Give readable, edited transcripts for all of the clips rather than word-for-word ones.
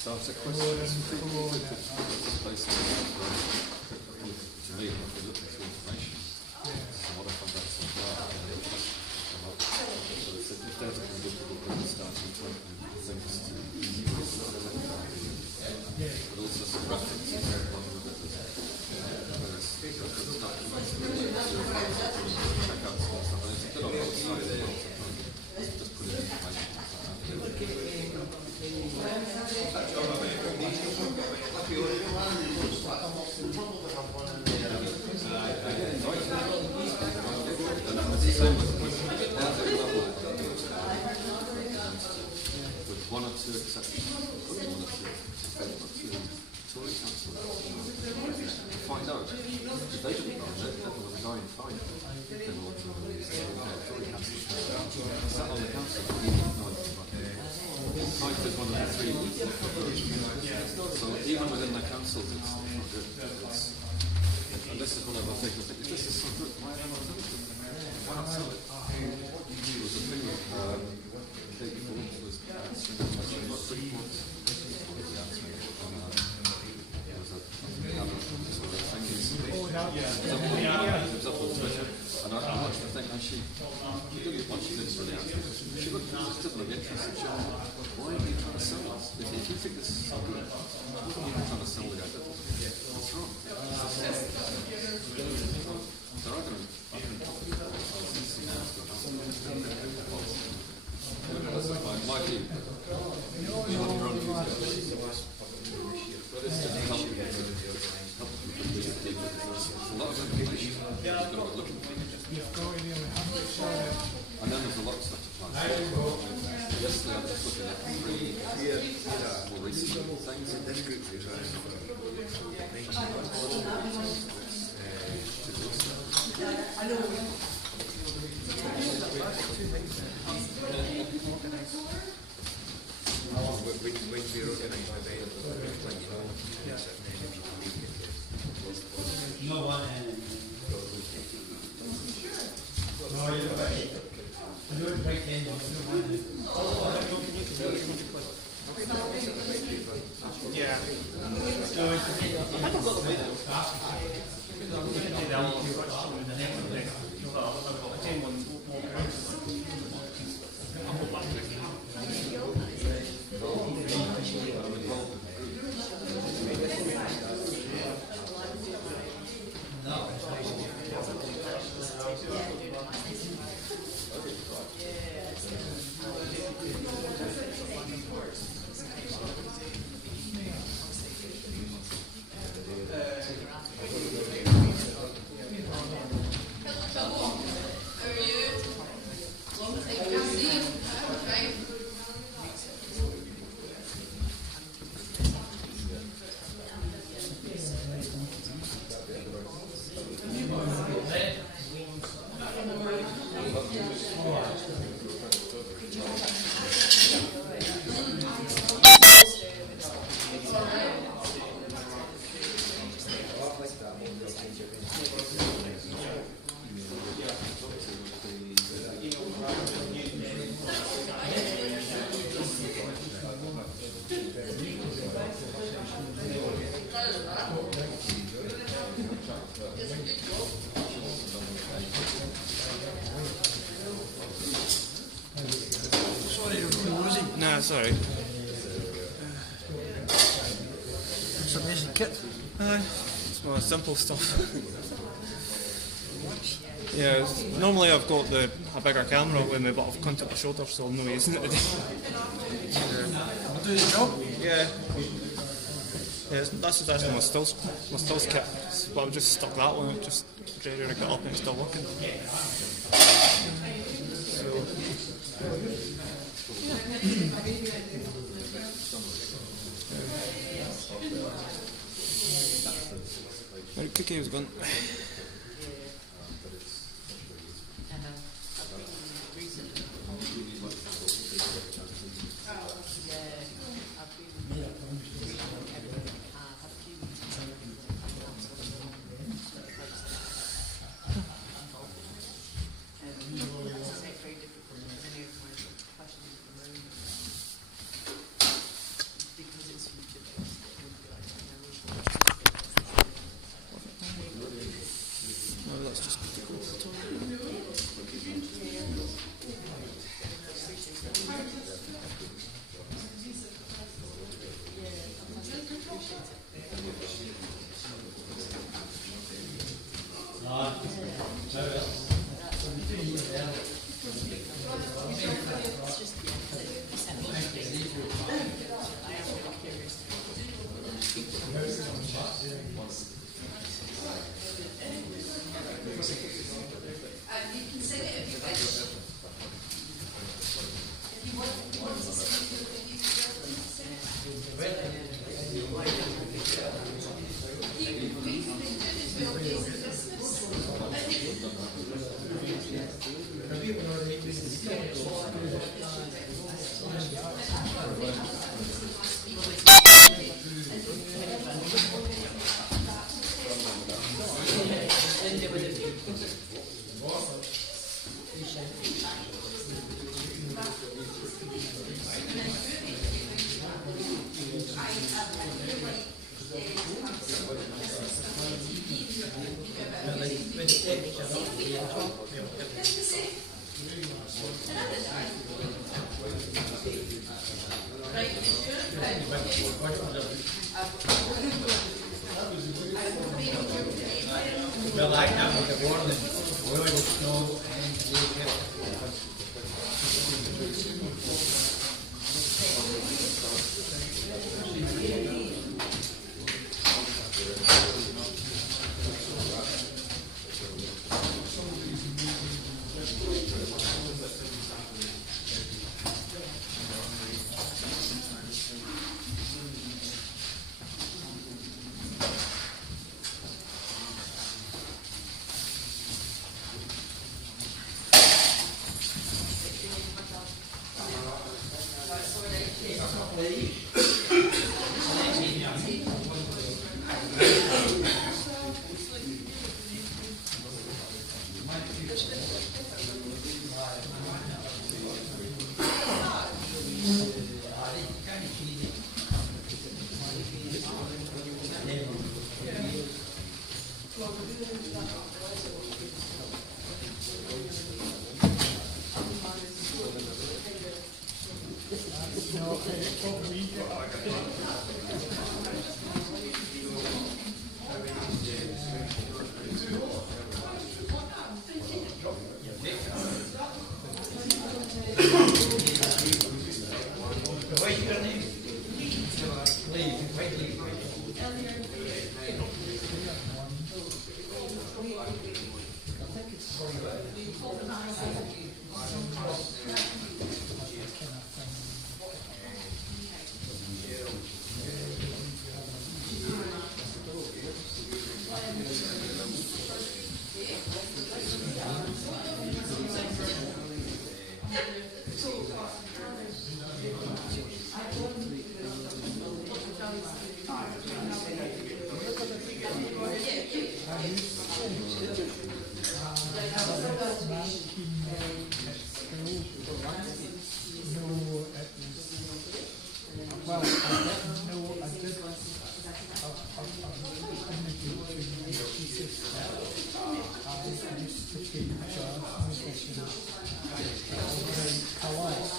Starter questions to me, if they look into information, so what I found out so far, so it's if there's a difficult starting point and things to but also some references check out some stuff, and it's a bit on both sides as well, just put in information. With one or two exceptions, Tory council find out if they didn't know that they were going fine. They were Tory council sat on the council and he didn't know anything about it. Fight is one of the three. So even within the councils, it's not good. And this is one of the things I think, if this is so good, why not sell it? Why not sell it? It was a thing of Kate Forbes was answering the question about FREEPORT. There was a sort of thing. It was up on Twitter. And I watched the thing, and she didn't want to really answer. She looked at it, didn't look interested. She went, why are you trying to sell us? If you think this is so good, why are you trying to sell the guy? What's wrong? So I can talk to people. That's my view. You want to run but it's just help people to help people. There's a lot of information. You've got to look at things. And then there's a lot of stuff to plan. Yesterday I was just looking at three more recent things. No one yeah. sorry. It's amazing kit. It's more simple stuff. Yeah, normally I've got a bigger camera with me, but I've cut up my shoulder, so I'm not using it today. Do your job. Yeah. Yeah, that's actually my stills kit, but I've just stuck that one up, just ready to get up and it's still working. So, right, cookie was gone. Hawaii.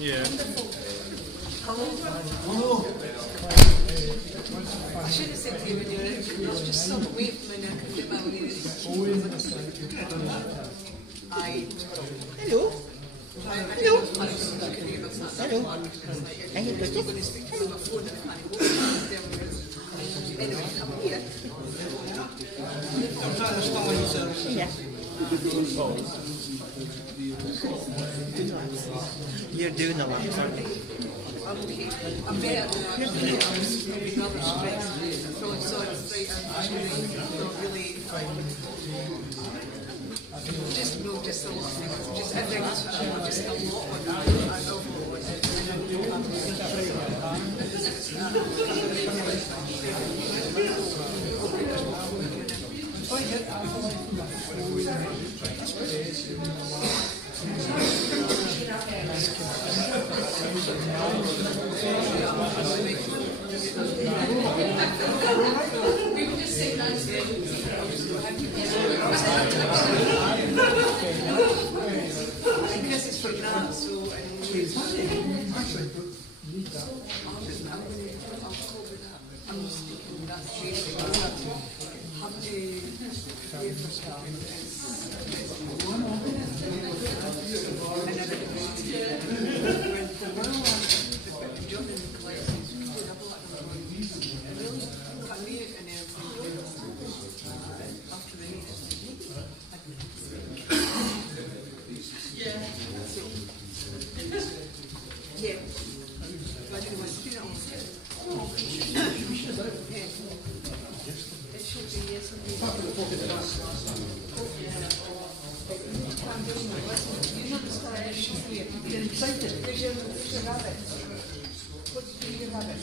Yeah. I should have said to you when you were in, let's just stop away from me now, I can get my way. Hello. Hello. Anyway, come here. I'm trying to style yourself. Yeah. You're doing the laps, aren't you? Okay. I'm better than that. I was maybe rather stressed. I'm throwing swords right and not really. Just no, just a lot of things. Just everything. Just a lot of that. I know we would just say that because it's for that, so I'm speaking that yeah. I didn't want to do that one. It should be yes and no. You understand it should be. You're excited. Where's your rabbit? What do you do your rabbit?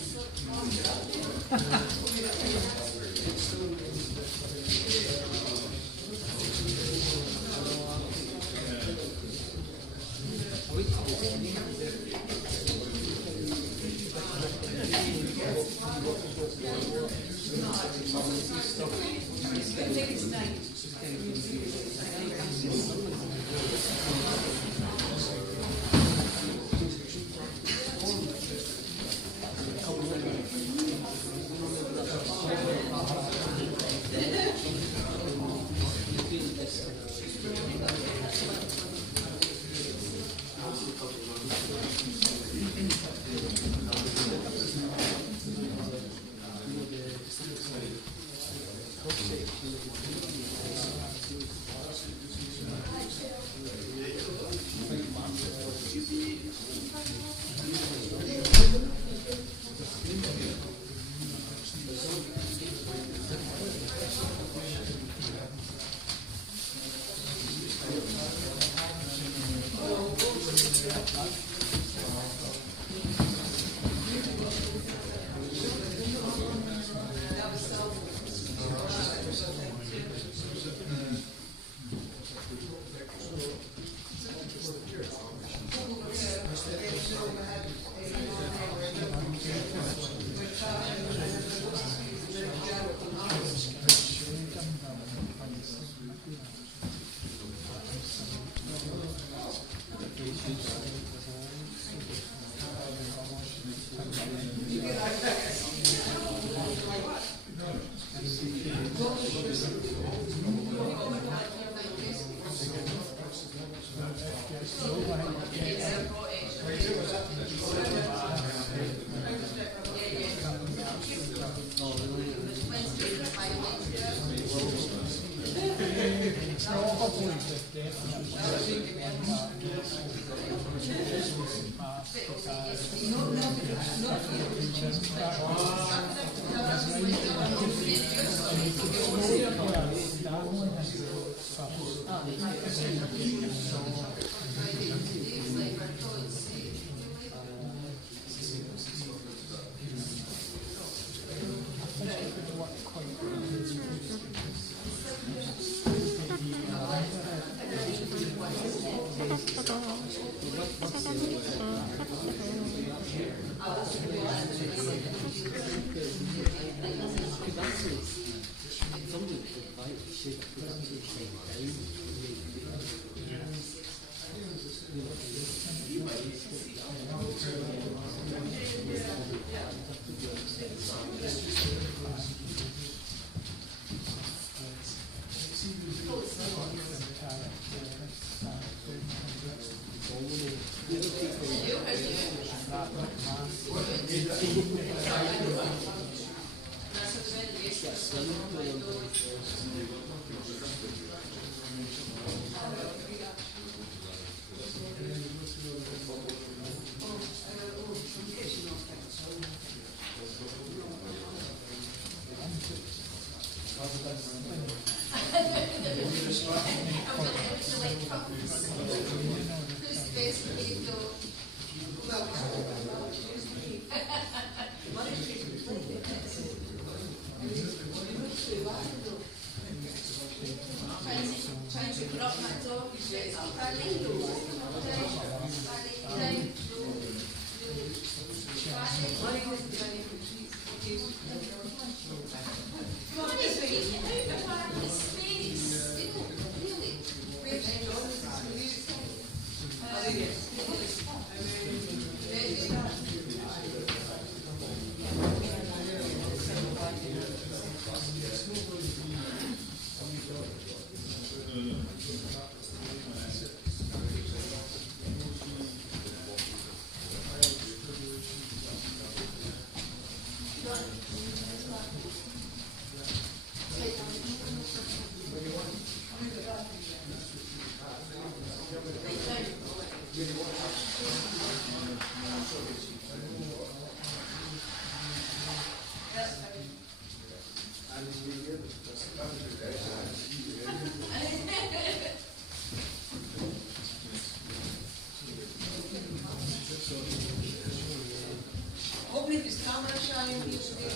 Hopefully his camera shine here today.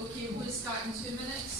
Okay, we'll start in 2 minutes.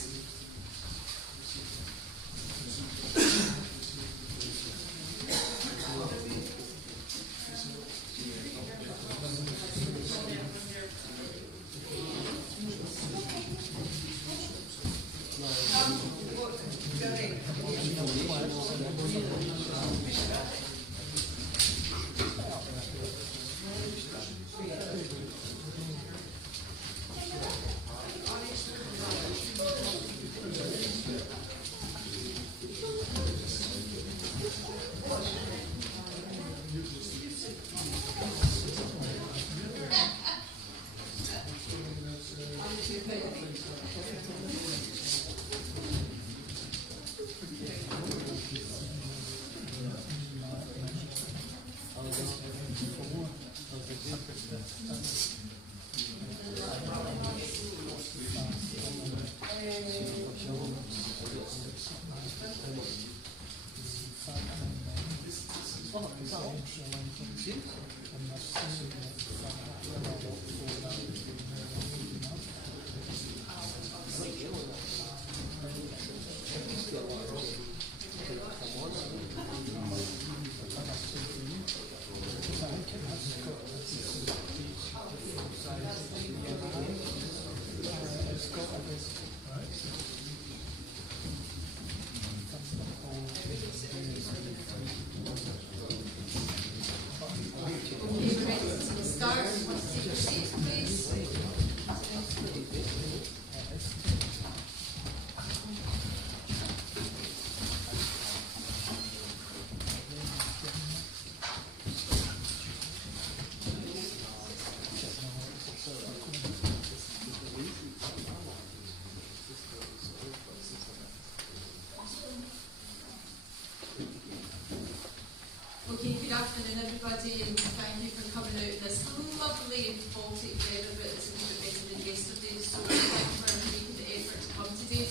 afternoon, everybody, and thank you for coming out in this lovely Baltic weather, but it's a little bit better than yesterday, so thank you for making the effort to come today.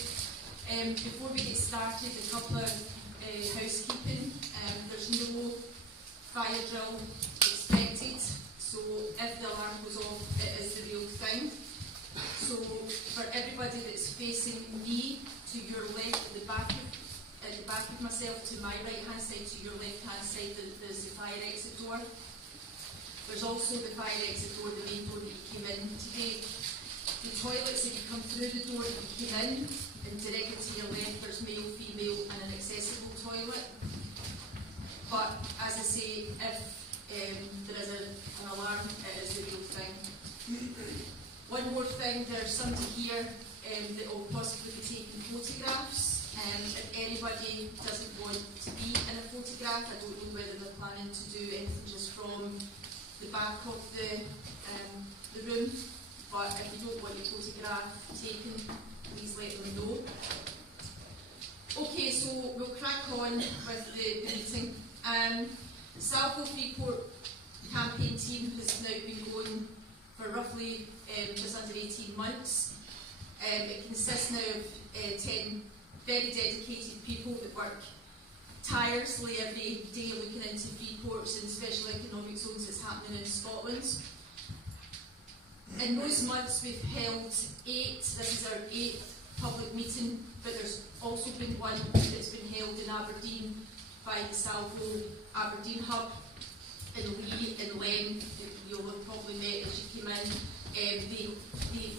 Before we get started, a couple of housekeeping. There's no fire drill expected, so if the alarm goes off, it is the real thing. So for everybody that's facing me, to your left, at the back of myself, to my right hand side, to your left hand side, there's the fire exit door. There's also the fire exit door, the main door that you came in today. The toilets, if you come through the door that you came in, and directly to your left, there's male, female, and an accessible toilet. But as I say, if there is an alarm, it is the real thing. One more thing, there's somebody here that will possibly be taking photographs. If anybody doesn't want to be in a photograph, I don't know whether they're planning to do anything just from the back of the room, but if you don't want your photograph taken, please let them know. Okay, so we'll crack on with the meeting. The Salvo Freeport campaign team has now been going for roughly just under 18 months. It consists now of 10 very dedicated people that work tirelessly every day looking into Freeports and special economic zones that's happening in Scotland. In those months we've held 8, this is our 8th public meeting, but there's also been one that's been held in Aberdeen by the Salvo Aberdeen Hub, in Lee and Len, you'll have probably met as you came in. They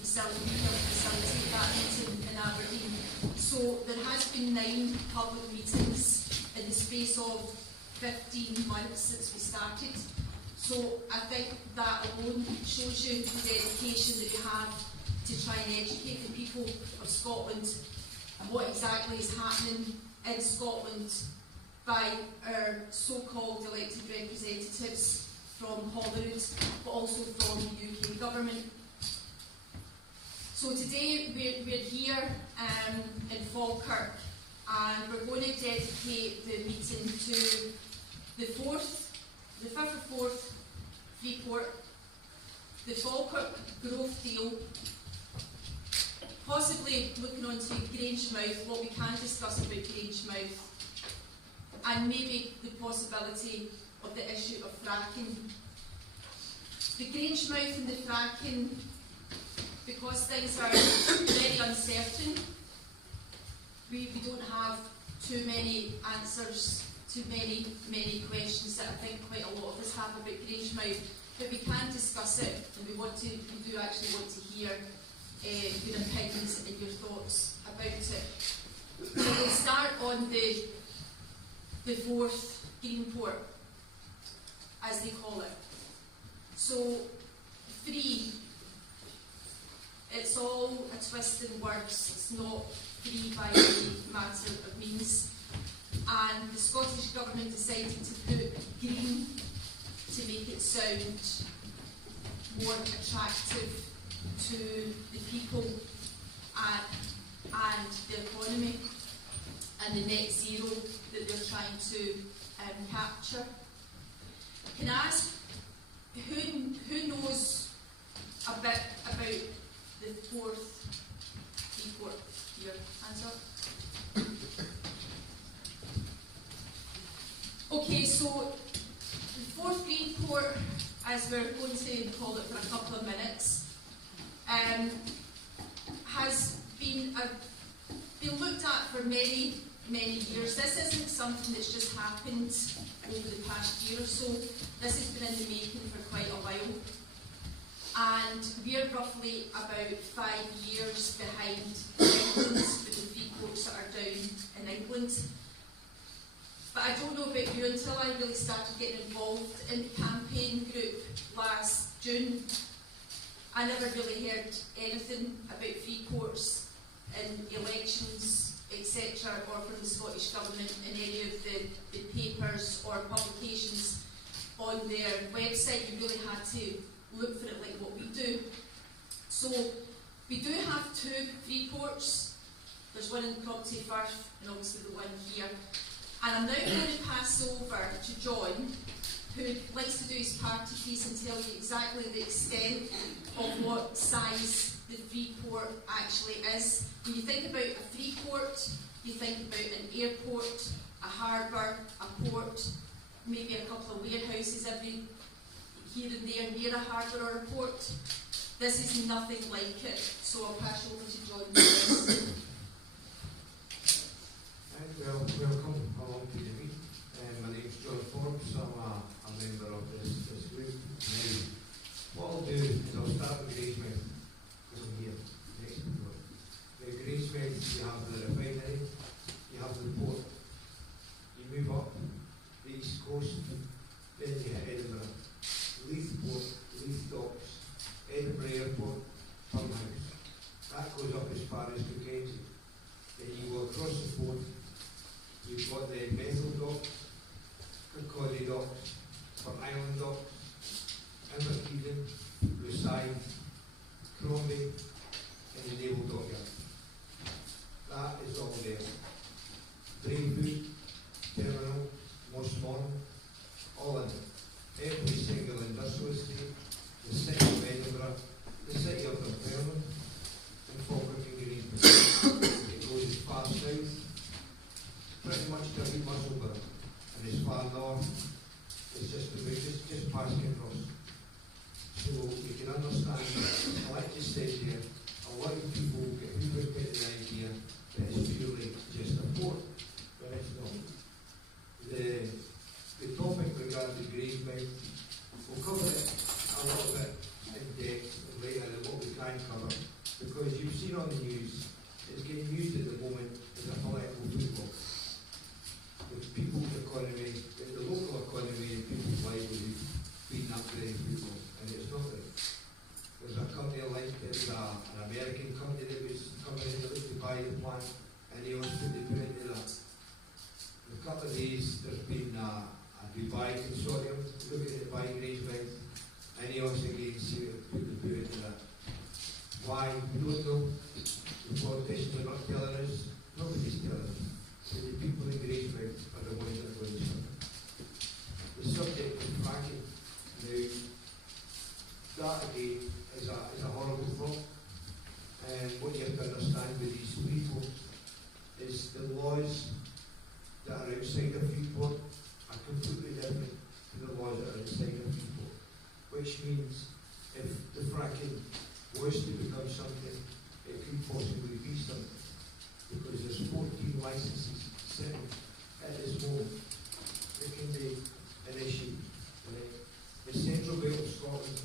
facilitate that meeting in Aberdeen. So there has been 9 public meetings in the space of 15 months since we started. So I think that alone shows you the dedication that we have to try and educate the people of Scotland what exactly is happening in Scotland by our so-called elected representatives from Holyrood, but also from the UK government. So today we're here in Falkirk, and we're going to dedicate the meeting to the 5th or 4th Freeport, the Falkirk growth deal, possibly looking on to Grangemouth, what we can discuss about Grangemouth, and maybe the possibility of the issue of fracking. The Grangemouth and the fracking, because things are very uncertain, we don't have too many answers to many questions that I think quite a lot of us have about Grangemouth, but we can discuss it, and we do actually want to hear your opinions and your thoughts about it. So we'll start on the 4th Greenport, as they call it. So, free, it's all a twist in words, it's not free by any matter of means. And the Scottish Government decided to put green to make it sound more attractive to the people and the economy and the net zero that they're trying to capture. Can I ask, who knows a bit about the 4th Freeport here? Hands up. Okay, so the 4th Greenport, as we're going to call it for a couple of minutes, has been looked at for many years. This isn't something that's just happened over the past year or so. This has been in the making for quite a while. And we're roughly about 5 years behind England with the Freeports that are down in England. But I don't know about you, until I really started getting involved in the campaign group last June, I never really heard anything about Freeports in elections, etc., or from the Scottish Government in any of the papers or publications on their website. You really had to look for it like what we do. So we do have 2 Freeports. There's one in Crompton Firth and obviously the one here. And I'm now going to pass over to John, who likes to do his party piece and tell you exactly the extent of what size the FREEPORT actually is. When you think about a FREEPORT, you think about an airport, a harbour, a port, maybe a couple of warehouses every here and there near a harbour or a port. This is nothing like it. So I'll pass over to John. Welcome along to the meeting. My name is John Forbes. I'm a member of this group. Now, what I'll do is I'll start with Gravesmouth, because I'm here next to it. Now, Gravesmouth, you have the refinery, you have the port. You move up the east coast, then you hit Edinburgh, Leith Port, Leith Docks, Edinburgh Airport, Turnhouse. That goes up as far as Mackenzie. Then you go across the port. You've got the Bethel Docks, Kirkcaldy Docks, Fort Island Docks, Inverkeithing, Rosyth, Crombie, and the Naval Dockyard. That is all there. Braefoot, Terminal, Mossmorn, all in it. Every single industrial estate, the city of Edinburgh, the city of Dunfermline, and Falkirk and Greensburg. It goes as far south, pretty much to Reed Musselburgh, and as far north, it's just past Kinross. So you can understand, like you said here, a lot of people get the idea that it's purely just a port, but it's not. The topic regarding Gravesmouth, we'll cover it a little bit in depth later than what we can cover, because you've seen on the news, it's getting used at the moment as a political football. With people's economy, with the local economy and people's livelihood being up to the football, and it's not right. There's a company like there's an American company that was coming in to buy the plant, and they also put the put into that. In a couple of days, there's been a Dubai consortium looking at Dubai Gravesmouth, and they also again see put the put into that. Why? We don't know. The politicians are not telling us. Nobody's telling us. So the people in Gravesmouth are the ones that are going to suffer. The subject is fracking. Now, that again is a horrible thought. And what you have to understand with these people is the laws that are outside of FREEPORT are completely different to the laws that are inside of FREEPORT. Which means if the fracking was to become something, it could possibly be something. Because there's 14 licenses sitting at this moment. It can be an issue. Right? The central belt of Scotland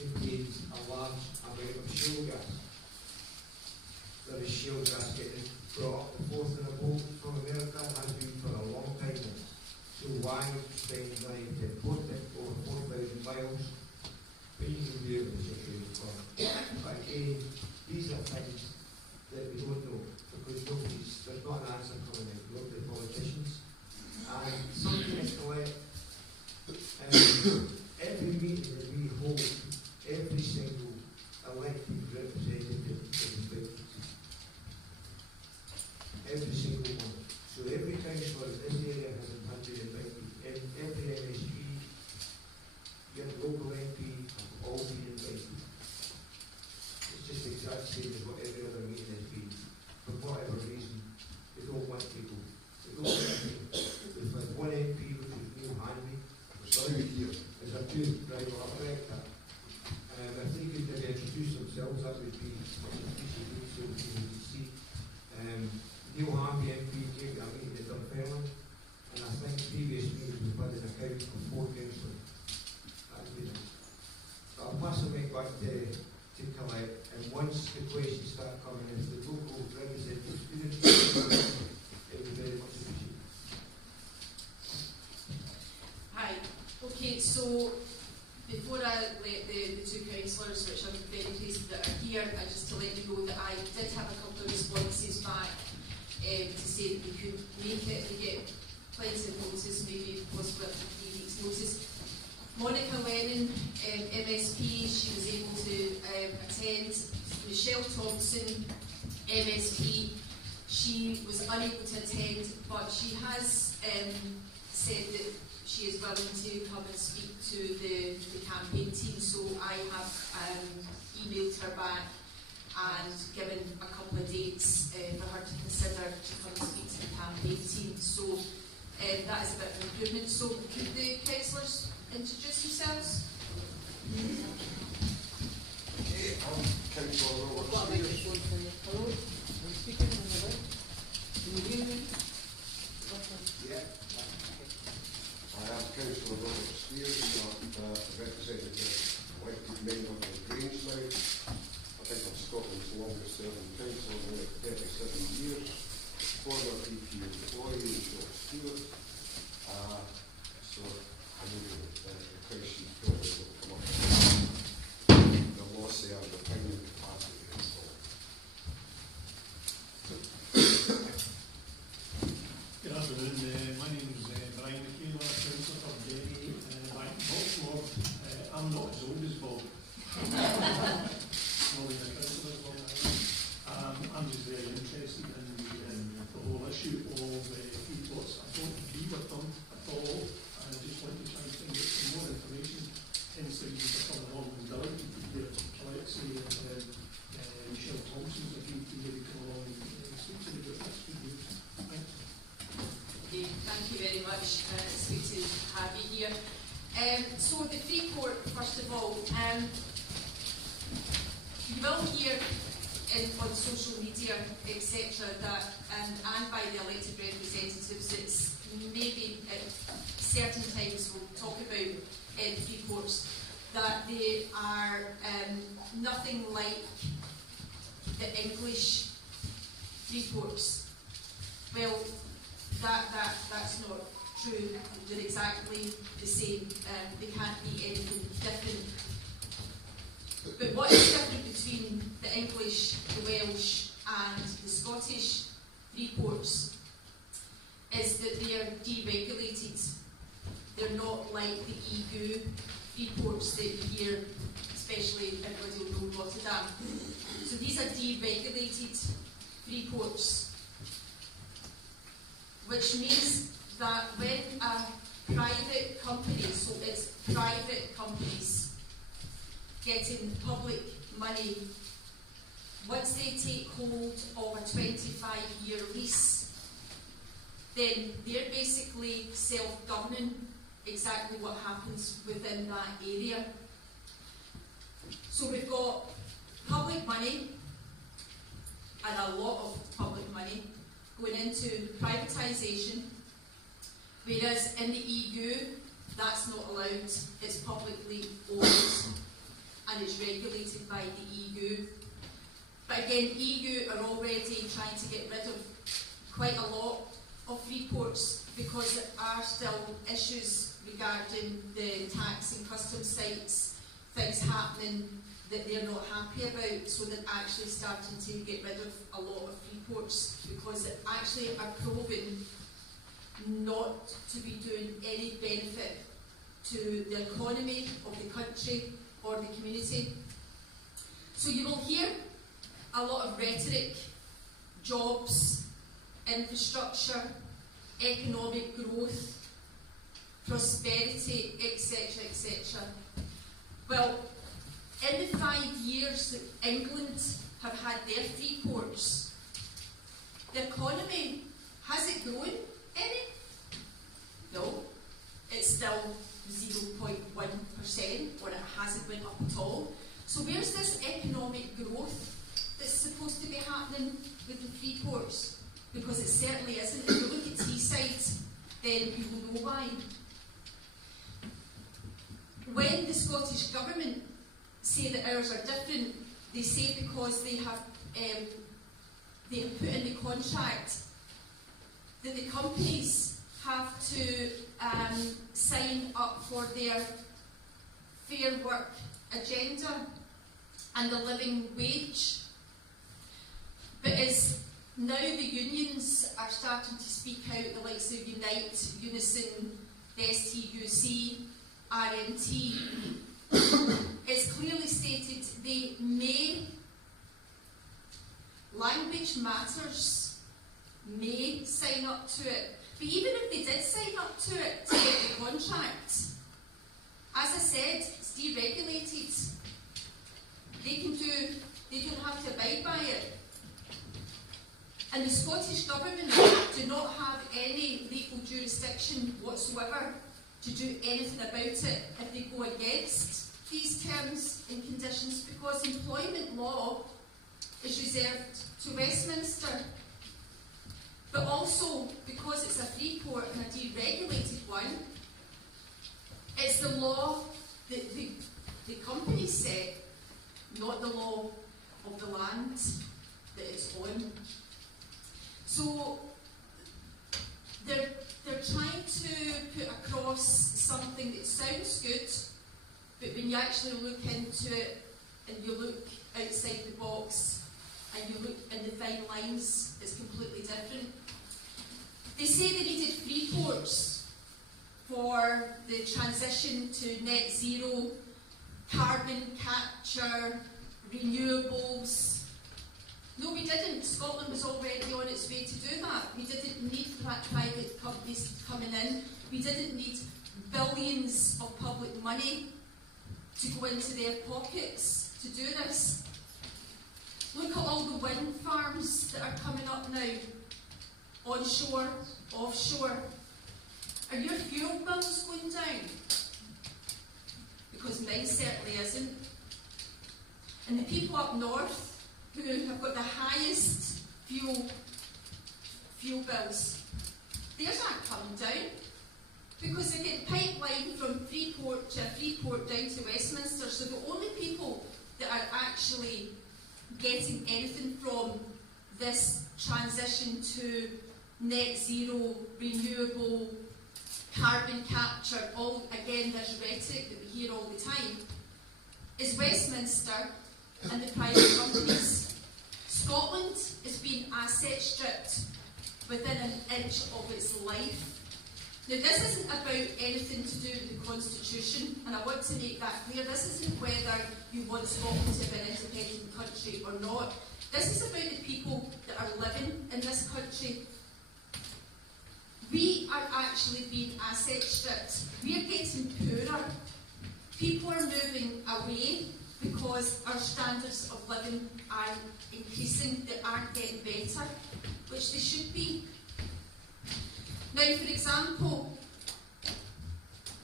contains a large amount of shale gas. There is shale gas getting brought up and forth in a boat from America, has been for a long time now. So why spend money to import it over 4,000 miles? But you can do it with your car. But again, these are things that we don't know. Because there's not an answer coming in. Look at the politicians. And something is collect. Every meeting that we hold, every single elected representative is invited. Every single one. So every councillor in this area has been invited. Every MSP, your local MP have all been invited. It's just the exact same as what every other meeting has been. For whatever reason, they don't want people. They don't want people. We've had one MP, which is Neil Hanby, for 7 years. As a two, right, well, I'll correct that. If they could maybe introduce themselves, that would be much appreciated, so we can see. Neil Hanby MP came to a meeting in Dunfermline, and I think previous meetings we've had an account of 4 councillors. That's been it. So I'll pass the mic back to collect, and once the questions start coming in, the local representatives, it would be very much appreciated. Hi. Okay, so before I let the two councillors, which I'm very pleased that are here, just to let you know that I did have a couple of responses back to say that they could make it, they get plenty of notice, maybe possibly up to 3 weeks' notice. Monica Lennon, MSP, she was able to attend. Michelle Thompson, MSP, she was unable to attend, but she has said that she she is willing to come and speak to the campaign team. So I have emailed her back and given a couple of dates for her to consider to come and speak to the campaign team. So that is a bit of an improvement. So could the councillors introduce themselves? Okay, I'm Councillor Roberts. Got a microphone for you. Hello? I'm speaking on the line. Can you hear me? Yeah. I am Councillor Roberts here, representing the elected member of Grangeside. I think I'm Scotland's longest serving councillor, now at 37 years. Former EP employee and job steward. So I know that the question probably will come up. The loss there of the opinion capacity involved. Good afternoon. My name is Brian McKay, Councillor for Derry, Bob. I'm not as old as Bob. I'm just very interested in the whole issue of FREEPORTs. I don't agree with them at all, and I just want to try and find out some more information. Hence the reason for coming along and down to hear Alexei and Michelle Thompson agreed to maybe come along and speak to me about this with you. Thanks. Okay, thank you very much. It's good to have you here. So the FREEPORT, first of all, you will hear on social media, etc., that and by the elected representatives, it's maybe at certain times we'll talk about FREEPORTs, that they are nothing like the English FREEPORTs. Well, that's not true. They're exactly the same. They can't be anything different. But what is different between the English, the Welsh and the Scottish FREEPORTs is that they are deregulated. They're not like the EU FREEPORTs that you hear, especially everybody will know Rotterdam. So these are deregulated FREEPORTs, which means that when a private company, so it's private companies getting public money, once they take hold of a 25-year lease, then they're basically self-governing exactly what happens within that area. So we've got public money, and a lot of public money, going into privatisation, whereas in the EU, that's not allowed. It's publicly owned and it's regulated by the EU. But again, EU are already trying to get rid of quite a lot of FREEPORTs because there are still issues regarding the tax and customs sites, things happening that they're not happy about, so they're actually starting to get rid of a lot of FREEPORTs because they actually are proven not to be doing any benefit to the economy of the country or the community. So you will hear a lot of rhetoric, jobs, infrastructure, economic growth, prosperity, etc., etc. Well, in the 5 years that England have had their FREEPORTs, the economy, has it grown any? No. It's still 0.1%, or it hasn't went up at all. So where's this economic growth that's supposed to be happening with the FREEPORTs? Because it certainly isn't. If you look at Teesside, then you will know why. When the Scottish Government say that ours are different, they say because they have put in the contract that the companies have to sign up for their fair work agenda and the living wage. But as now the unions are starting to speak out, the likes of Unite, Unison, the STUC, RNT, it's clearly stated they may, language matters, may sign up to it. But even if they did sign up to it to get the contract, I said, it's deregulated. They don't have to abide by it. And the Scottish Government do not have any legal jurisdiction whatsoever to do anything about it if they go against these terms and conditions, because employment law is reserved to Westminster. But also, because it's a free port and a deregulated one, it's the law that the company set, not the law of the land that it's on. So they're trying to put across something that sounds good, but when you actually look into it and you look outside the box and you look in the fine lines, it's completely different. They say they needed free ports for the transition to net zero, carbon capture, renewables. No, we didn't. Scotland was already on its way to do that. We didn't need private companies coming in. We didn't need billions of public money to go into their pockets to do this. Look at all the wind farms that are coming up now, onshore, offshore. Are your fuel bills going down? Because mine certainly isn't. And the people up north who have got the highest fuel bills, theirs aren't coming down, because they get pipeline from Freeport to Freeport down to Westminster. So the only people that are actually getting anything from this transition to net zero, renewable, carbon capture, all again this rhetoric that we hear all the time, is Westminster and the private companies. Scotland is being asset stripped within an inch of its life. Now, this isn't about anything to do with the Constitution, and I want to make that clear. This isn't whether you want Scotland to be an independent country or not. This is about the people that are living in this country. We are actually being asset stripped. We are getting poorer. People are moving away because our standards of living are increasing. They aren't getting better, which they should be. Now, for example,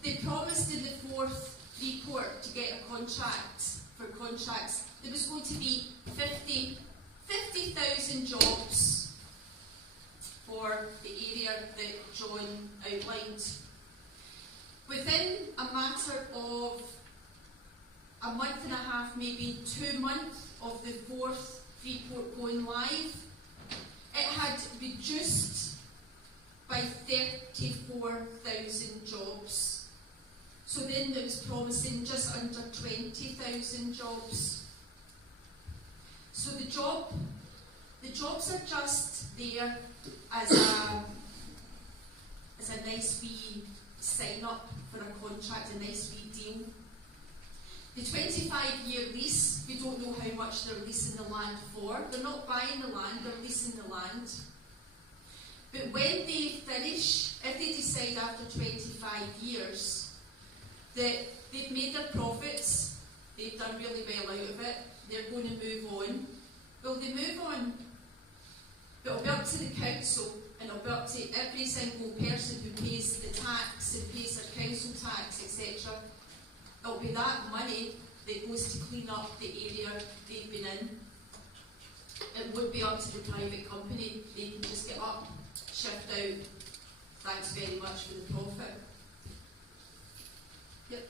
they promised in the fourth report to get a contract for contracts. There was going to be 50,000 jobs for the area that John outlined. Within a matter of a month and a half, maybe 2 months of the fourth report going live, it had reduced by 34,000 jobs. So then it was promising just under 20,000 jobs. So the jobs are just there as a nice wee sign up for a contract, a nice wee deal. The 25-year lease, we don't know how much they're leasing the land for. They're not buying the land, they're leasing the land. But when they finish, if they decide after 25 years that they've made their profits, they've done really well out of it, they're going to move on, well, they move on. But it'll be up to the council, and it'll be up to every single person who pays the tax and pays their council tax, etc. It'll be that money that goes to clean up the area they've been in. It would be up to the private company. They can just get up, shift out. Thanks very much for the profit. Yep.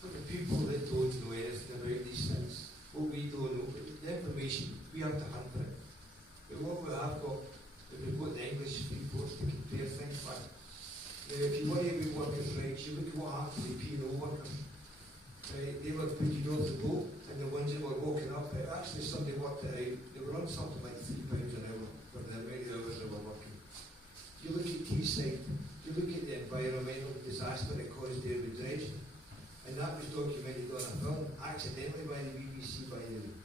For the people that don't know anything about these things, what we don't know, the information, we have to hunt for it. But what we have got, we've got the English reports to compare things with. If you worry about workers' rights, you look at what happened to the P&O workers. They were putting off the boat, and the ones that were walking up, actually somebody worked it out, they were on something like £3 an hour for the amount of hours they were working. You look at Teesside, you look at the environmental disaster it caused there with dredging, and that was documented on a film, accidentally by the BBC, by the way,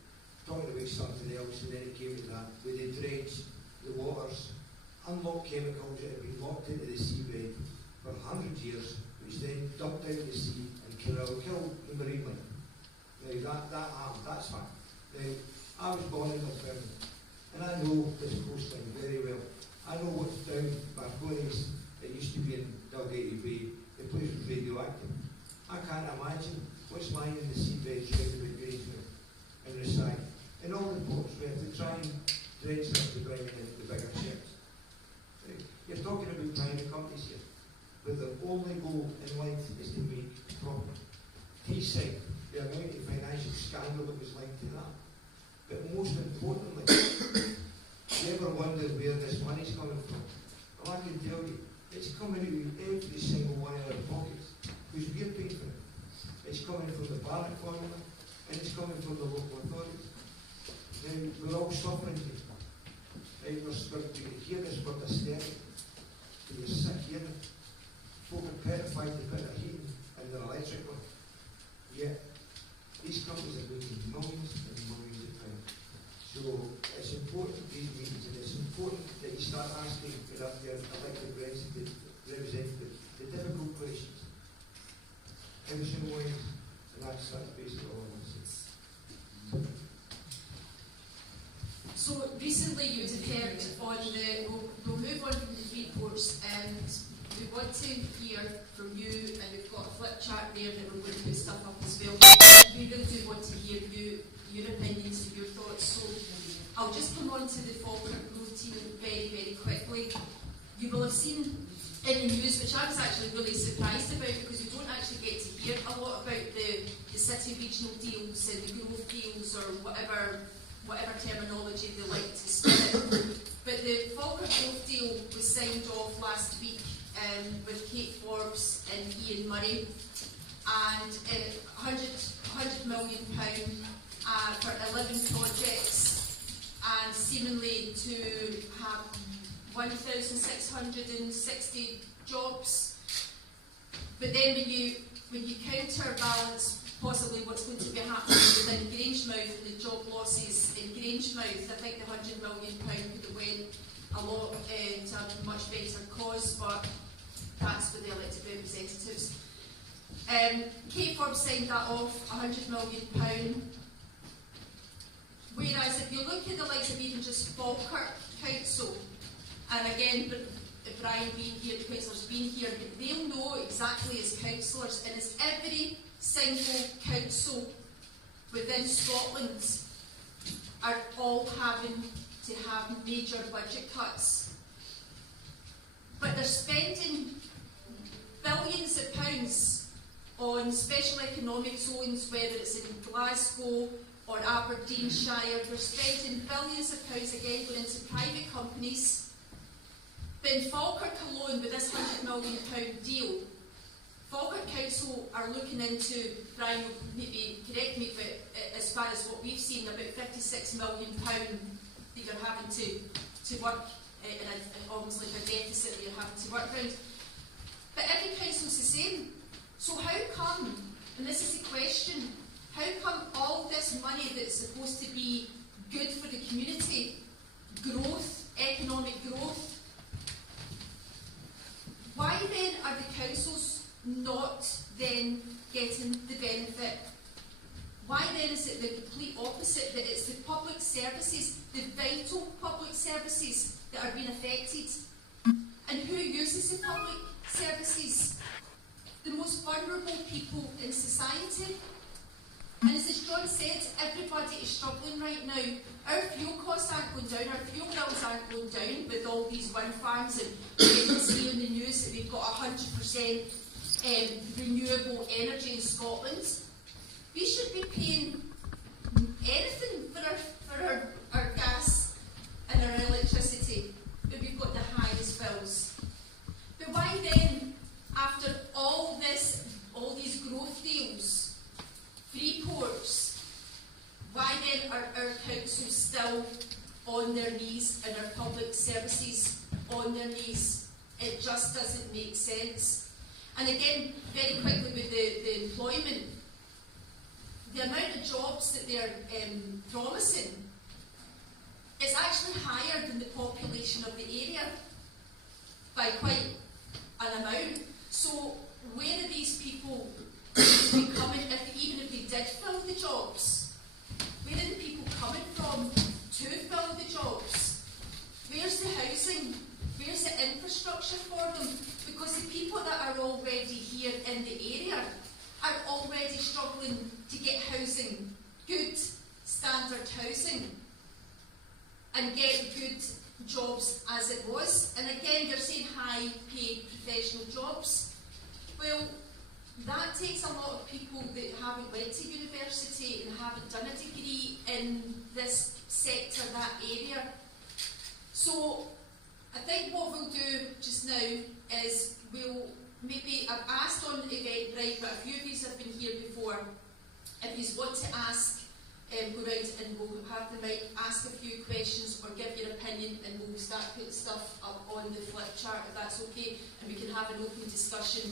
talking about something else, and then it came to that, where they dredged the waters, unlocked chemicals that had been locked into the seabed for hundreds of down to sea and kill the marine life. Now that happened, that's fine. Now, I was born in Northumberland, and I know this coastline very well. I know what's down my place. It used to be in Dalgety Bay. The place was radioactive. I can't imagine what's lying in the seabed round about Grangemouth and Rosyth and all the ports where they try and dredge them to bring in the bigger ships. You're talking about private companies here, where the only goal in life is to make profit. Teesside, the amount of financial scandal that was linked to that. But most importantly, you ever wonder where this money's coming from? Well, I can tell you, it's coming out of every single one of our pockets, because we're paying for it. It's coming from the Barrack formula, and it's coming from the local authorities. Now, we're all suffering here. Right? We hear this word aesthetic. You're sick hearing it. Folk are petrified to put their heating and their electric on. Yet, these companies are making millions and millions of pounds. So, it's important, these meetings, and it's important that you start asking your elected representatives the difficult questions. Every single one, and that's basically all I want to say. So recently you would have heard on we'll move on from the FREEPORTs, and we want to hear from you, and we've got a flip chart there that we're going to put stuff up as well. We really do want to hear your opinions and your thoughts. So I'll just come on to the FALKIRK growth team very, very quickly. You will have seen in the news, which I was actually really surprised about, because we don't actually get to hear a lot about the city regional deals and the growth deals or whatever terminology they like to spin. But the FALKIRK growth deal was signed off last week with Kate Forbes and Ian Murray, and £100 million for 11 projects, and seemingly to have 1,660 jobs. But then when you counterbalance possibly what's going to be happening within Grangemouth and the job losses in Grangemouth, I think the £100 million could have went a lot to a much better cause, but that's for the elected representatives. Kate Forbes signed that off, £100 million. Whereas if you look at the likes of even just FALKIRK Council, and again, Brian being here, the councillors being here, they'll know exactly as councillors, and as every single council within Scotland are all having to have major budget cuts. But they're spending billions of pounds on special economic zones, whether it's in Glasgow or Aberdeenshire. They're spending billions of pounds again going into private companies. But in FALKIRK alone, with this £100 million deal, FALKIRK Council are looking into, Brian will maybe correct me, but as far as what we've seen, about £56 million that you're having to work in almost like a deficit that you're having to work around. But every council's the same. So how come, and this is the question, how come all this money that's supposed to be good for the community, growth, economic growth, why then are the councils not then getting the benefit? Why then is it the complete opposite, that it's the public services, the vital public services that are being affected? And who uses the public services? The most vulnerable people in society. And as John said, everybody is struggling right now. Our fuel costs aren't going down, our fuel bills aren't going down with all these wind farms, and you can see in the news that we've got 100% renewable energy in Scotland. We should be paying anything for our gas and our electricity, but we've got the highest bills. But why then, after all these growth deals, FREEPORTs, why then are our councils still on their knees and our public services on their knees? It just doesn't make sense. And again, very quickly with the employment, the amount of jobs that they're promising is actually higher than the population of the area by quite an amount. So where are these people going to be coming, even if they did fill the jobs? Where are the people coming from to fill the jobs? Where's the housing? Where's the infrastructure for them? Because the people that are already here in the area are already struggling to get housing, good standard housing, and get good jobs as it was. And again, they're saying high paid professional jobs. Well, that takes a lot of people that haven't went to university and haven't done a degree in this sector, that area. So I think what we'll do just now is we'll maybe, I've asked on Eventbrite, but a few of you have been here before. If you want to ask, go round and we'll have the mic, ask a few questions or give your opinion, and we'll start putting stuff up on the flip chart if that's okay, and we can have an open discussion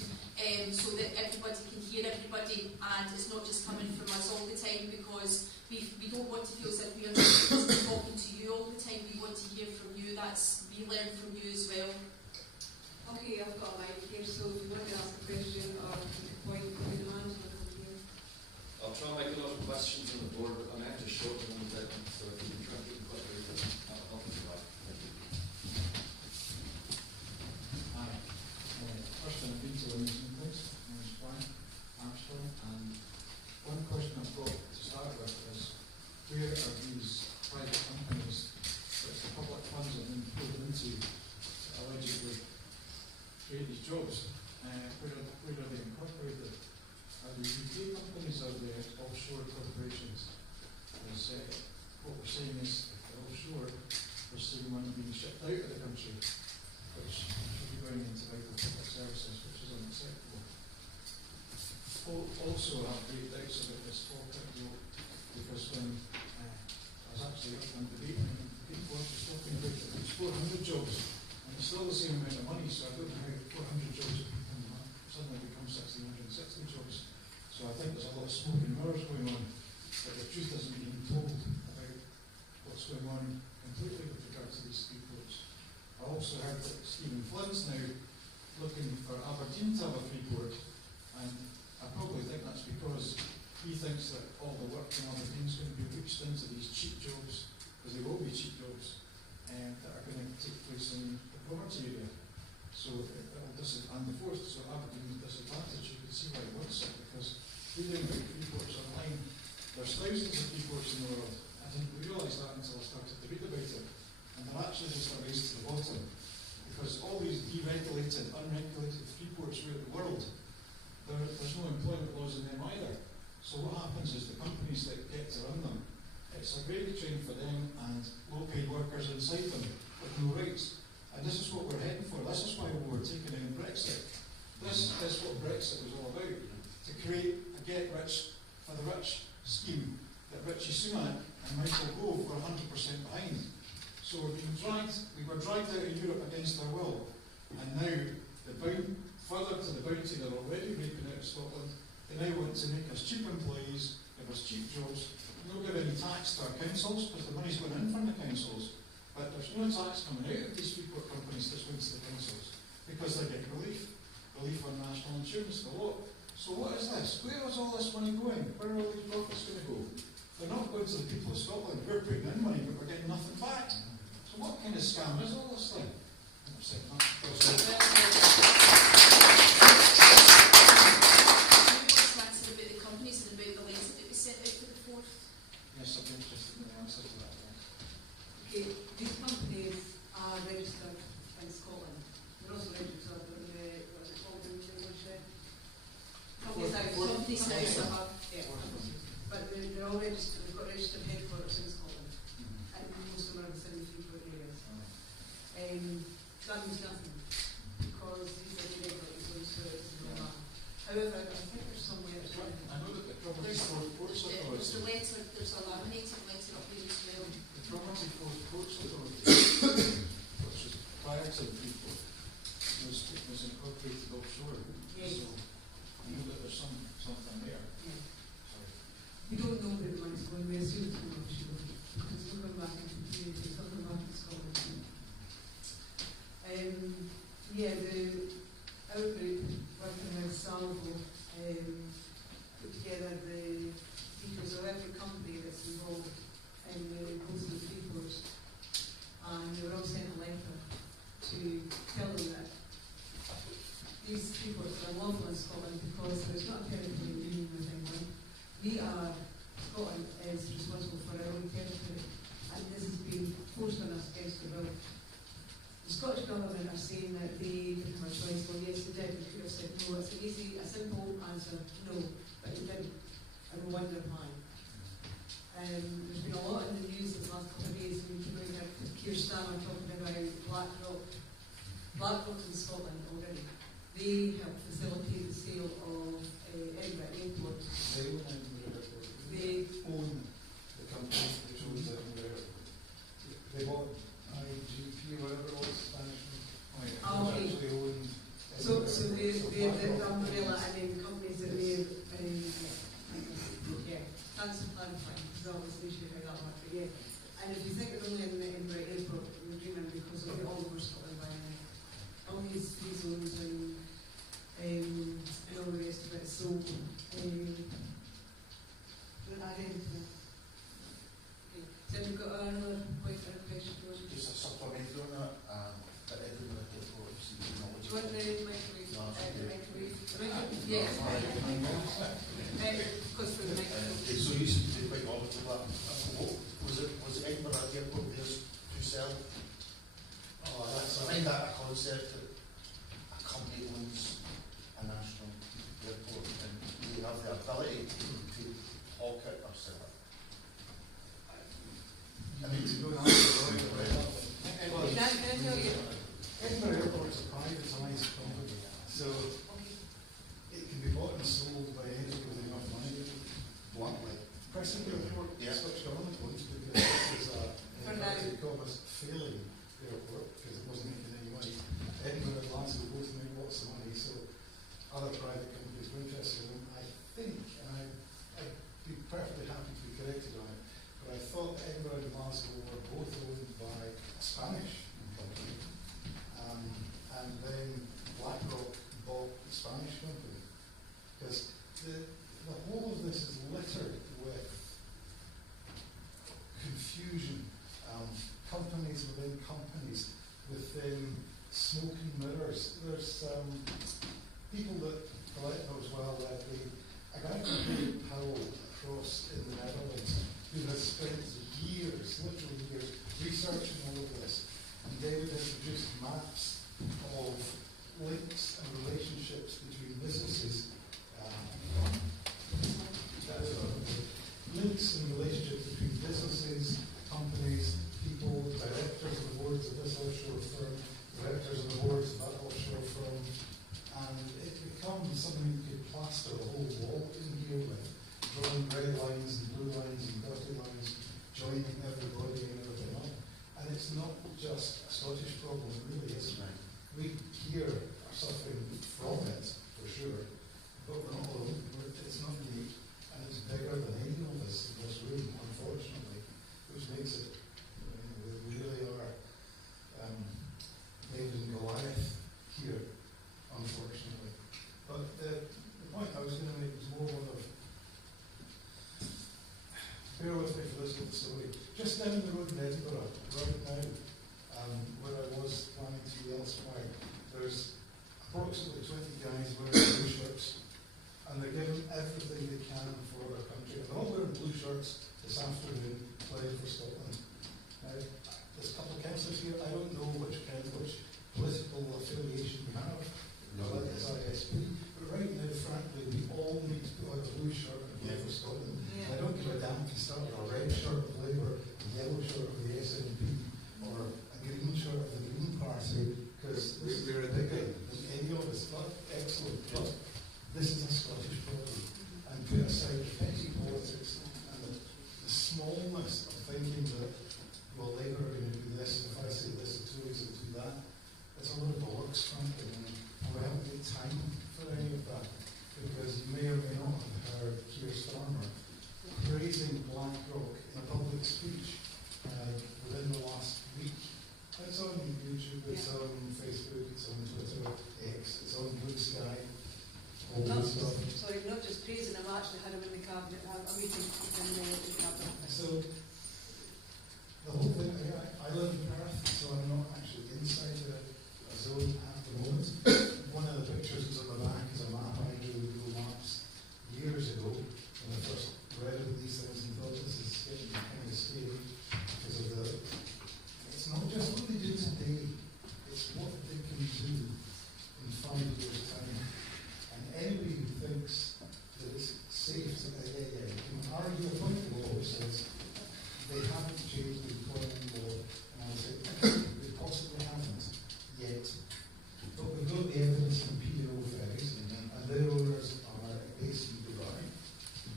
so that everybody can hear everybody, and it's not just coming from us all the time, because we don't want to feel as if we are just talking to you all the time. We want to hear from you. We learn from you as well. Okay, I've got a mic here, so if you want to ask a question or make a point, put your hand on here. I'll try and make a lot of questions on the board, but I'm going to shorten them a bit, so if you can try and keep them quite brief, that'll help me out. Thank you. Hi. First, I've been to the meeting place. My name is Brian Armstrong, and one question I've got to start with is, where are these private companies that the public funds have been poured into to allegedly create these jobs? Where are they incorporated? Are they UK companies or are they offshore corporations? As what we're saying is, if they're offshore, we're seeing money being shipped out of the country, which should be going into vital public services, which is unacceptable. Also, I have great doubts about this FALKIRK vote, because when I was actually up on debating, people were just talking about it, it's 400 jobs, and it's still the same amount of money, so I don't know how 400 jobs suddenly become 1,660 jobs. So I think there's a lot of smoke and mirrors going on, but the truth isn't being told about what's going on completely with regard to these FREEPORTs. I also heard that Stephen Flynn's now looking for Aberdeen to have a FREEPORT, and I probably think that's because he thinks that all the work in Aberdeen is going to be reached into these cheap jobs, because they will be cheap jobs, that are going to take place in the poverty area. So and the fourth, so Aberdeen's disadvantage, you can see why he wants it, because reading about FREEPORTs online, there's thousands of FREEPORTs in the world. I didn't realise that until I started to read about it. And they're actually just a race to the bottom, because all these deregulated, unregulated FREEPORTs throughout the world, there's no employment laws in them either. So what happens is the companies that get to run them, it's a gravy train for them and low-paid workers inside them with no rights. And this is what we're heading for. This is why we were taking in Brexit. This is what Brexit was all about, to create a get-rich for the rich scheme that Richie Sunak and Michael Gove were 100% behind. So we were dragged out of Europe against our will, and now further to the bounty they're already raping out of Scotland, they now want to make us cheap employees, give us cheap jobs, no give any tax to our councils, because the money's going in from the councils. But there's no tax coming out of these FREEPORT companies that's going to the councils, because they get relief on national insurance, the lot. So what is this? Where is all this money going? Where are all these profits going to go? They're not going to the people of Scotland. We're putting in money, but we're getting nothing back. So what kind of scam is all this thing? I've said that. About the companies and about the letter that we sent out for the fourth. Yes, I'd be interested in the answer to that. Okay, these companies are registered in Scotland. They're also registered in the, what's it called in English? Companies House. Yeah. But they're all registered, they've got registered headquarters in Scotland. And most of them are within the FREEPORT areas. That means nothing, because these are deregulated, so it's no matter. However, I think there's somewhere. I know that the Property Ports Authority. There's a letter, there's a laminated letter up here as well. The Property Ports Authority, which was prior to the FREEPORT, was incorporated offshore. Yes. So I know that there's something there. Yeah. Sorry. We don't know where the money's going. We assume it's going offshore, because it's not going back into the community, it's not going back to Scotland. Yeah, our group, working with Salvo, put together the details of every company that's involved in the postal FREEPORT, and they were all sent a letter to tell them that these FREEPORTs are lawful in Scotland because there's not a territory union with England. Scotland is responsible for our own territory, and this has been forced on us against the will. The Scottish Government are saying that they didn't have a choice. Well, yes, they did. They could have said no. It's an easy, a simple answer, no, but they didn't, and we wonder why. There's been a lot in the news in the last couple of days. We keep going at Keir Starmer talking about Blackrock in Scotland already. They have facilitated the sale of Edinburgh Airport. They own Edinburgh Airport. They own the company that owns Edinburgh Airport. They bought IGP, whatever it was, Spanish one. Oh, okay. Actually owned So Edinburgh. the umbrella and then the companies that they yeah, thanks for clarifying, because that was the issue how that worked, but yeah. And if you think they're only in the Edinburgh Airport, we're dreaming because of all over Scotland by all these free zones and all the rest of it. So we'll add into that. Okay. So we've got another point or a question. Just a supplementary on that, that Edinburgh Airport is Do knowledge. you want the microwave? No, it's okay. Microwave? Yeah. Because for the microwave. So you seem to be quite honest with that. Was it Edinburgh Airport there to sell? Oh, I find that a concept that a company owns a national airport and they have the ability to hawk it or sell it. I mean, to go down to the road, Can I tell you? Edinburgh Airport is a privatised company, so it can be bought and sold by anybody with enough money. Bluntly. Preston Airport, Yeah. Scottish Government owns because it was For now. a failing airport because it wasn't making any money. Edinburgh and Glasgow both made lots of money, so other private companies were interested in them. I think, and I'd be perfectly happy to be corrected on it, but I thought that Edinburgh and Glasgow were both owned by a Spanish company, and then BlackRock bought the Spanish company. Because the whole of this is littered with confusion, companies within companies, within smoke and mirrors. There's people that collect those well, a guy called David Powell across in the Netherlands who has spent years, literally years, researching all of this. And David has produced maps of links and relationships between businesses. Links and relationships between businesses, companies, people, directors of the boards of this offshore firm, directors of the boards of that offshore firm, and it becomes something you could plaster a whole wall in here with, drawing red lines and blue lines and dotted lines, joining everybody and everything up. And it's not just a Scottish problem, it really is. We here are suffering from it, for sure, but we're not alone. It's not unique, and it's bigger than any of us in this room, unfortunately, which makes it, we really are David and Goliath here, unfortunately. But the point I was going to make was more one of, bear with me for this little story. Just down the road in Edinburgh, right now, where I was planning to be elsewhere, there's approximately 20 guys wearing blue shirts, and they're giving everything they can for their country. And they're all wearing blue shirts this afternoon, playing for Scotland. Now, there's a couple of councillors here. I don't know which political affiliation we have, like this ISP, but right now, frankly, we all need to put on a blue shirt and play for Scotland. I don't give a damn if you start with a red shirt of Labour, a yellow shirt of the SNP, or a green shirt of the Green Party, because we're bigger than any of us. Not excellent, but this is a Scottish problem. And put aside petty politics and the smallness of thinking that, well, Labour are going to do this, and if I say this, the Tories will do that. It's a lot of bollocks, frankly, and we haven't got time for any of that, because you may or may not have heard Keir Starmer praising BlackRock in a public speech within the last week. It's on YouTube, it's on Facebook, it's on Twitter, X, it's on actually had him in the cabinet, a meeting in the cabinet. So, the whole thing, I live in Perth, so I'm not actually inside a zone at the moment. One of the pictures that's on the back is a map I drew with Google Maps years ago, when I first read about these things and thought this is getting kind of scary because of it's not just what they do today, it's what they can do in 5 years' time. And anybody who thinks that it's safe to can argue a point of law which says they haven't changed the employment law, and I would say they possibly haven't yet. But we've got the evidence from PDO ferries, and their owners are based in Dubai.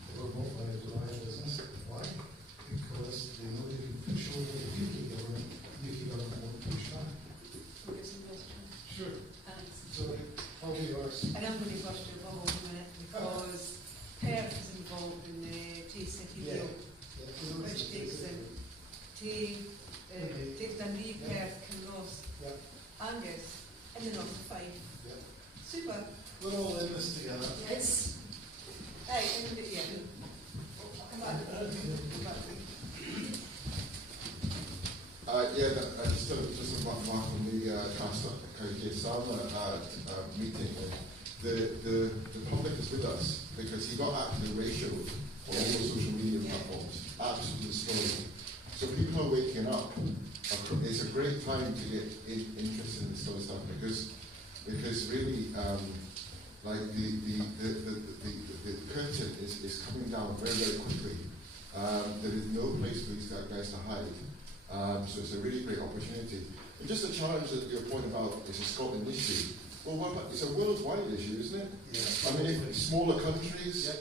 They were bought by a Dubai business. Why? Because they know they can push over the UK government. UK government won't push back. Sure. Thanks. So, probably yours. And I'm going to bust your bubble in a minute because Perth is involved in the T-City deal, which takes them takes Dundee, Perth, Kinross, Angus, and the north of Fife. Super. We're all in this together. Yes. Hey, and yeah. Come back. Just a mark on the Councillor Sama meeting. The public is with us because he got out the ratio on all the social media platforms. Absolutely destroyed. So people are waking up. It's a great time to get interested in this sort of stuff because really, like the curtain is coming down very, very quickly. There is no place for these guys to hide. So it's a really great opportunity. And just a challenge that your point about it's a Scotland issue. Well, what about, it's a worldwide issue, isn't it? Yeah. I mean, if smaller countries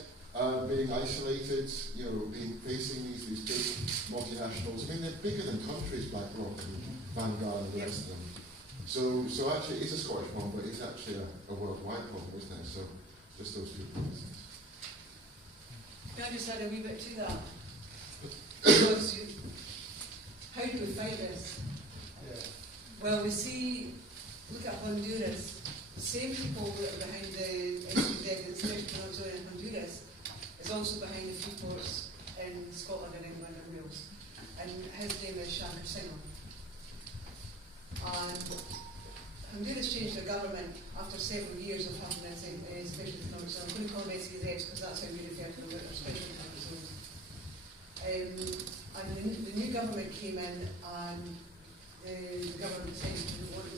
being isolated, being facing these big multinationals. I mean, they're bigger than countries, BlackRock and Vanguard and the rest of them. So actually, it's a Scottish problem, but it's actually a worldwide problem, isn't it? So just those 2 points. Can I just add a wee bit to that? Because how do we fight this? Well, we see, look at Honduras. The same people that are behind the SPZ, the Special Zone in Honduras, is also behind the FREEPORTs in Scotland and England and Wales. And his name is Shankar Singh. And Honduras changed their government after several years of having a special economic zone. I'm going to call them SEZs because that's how we refer to them, they're special economic zones. And the new government came in and the government said they want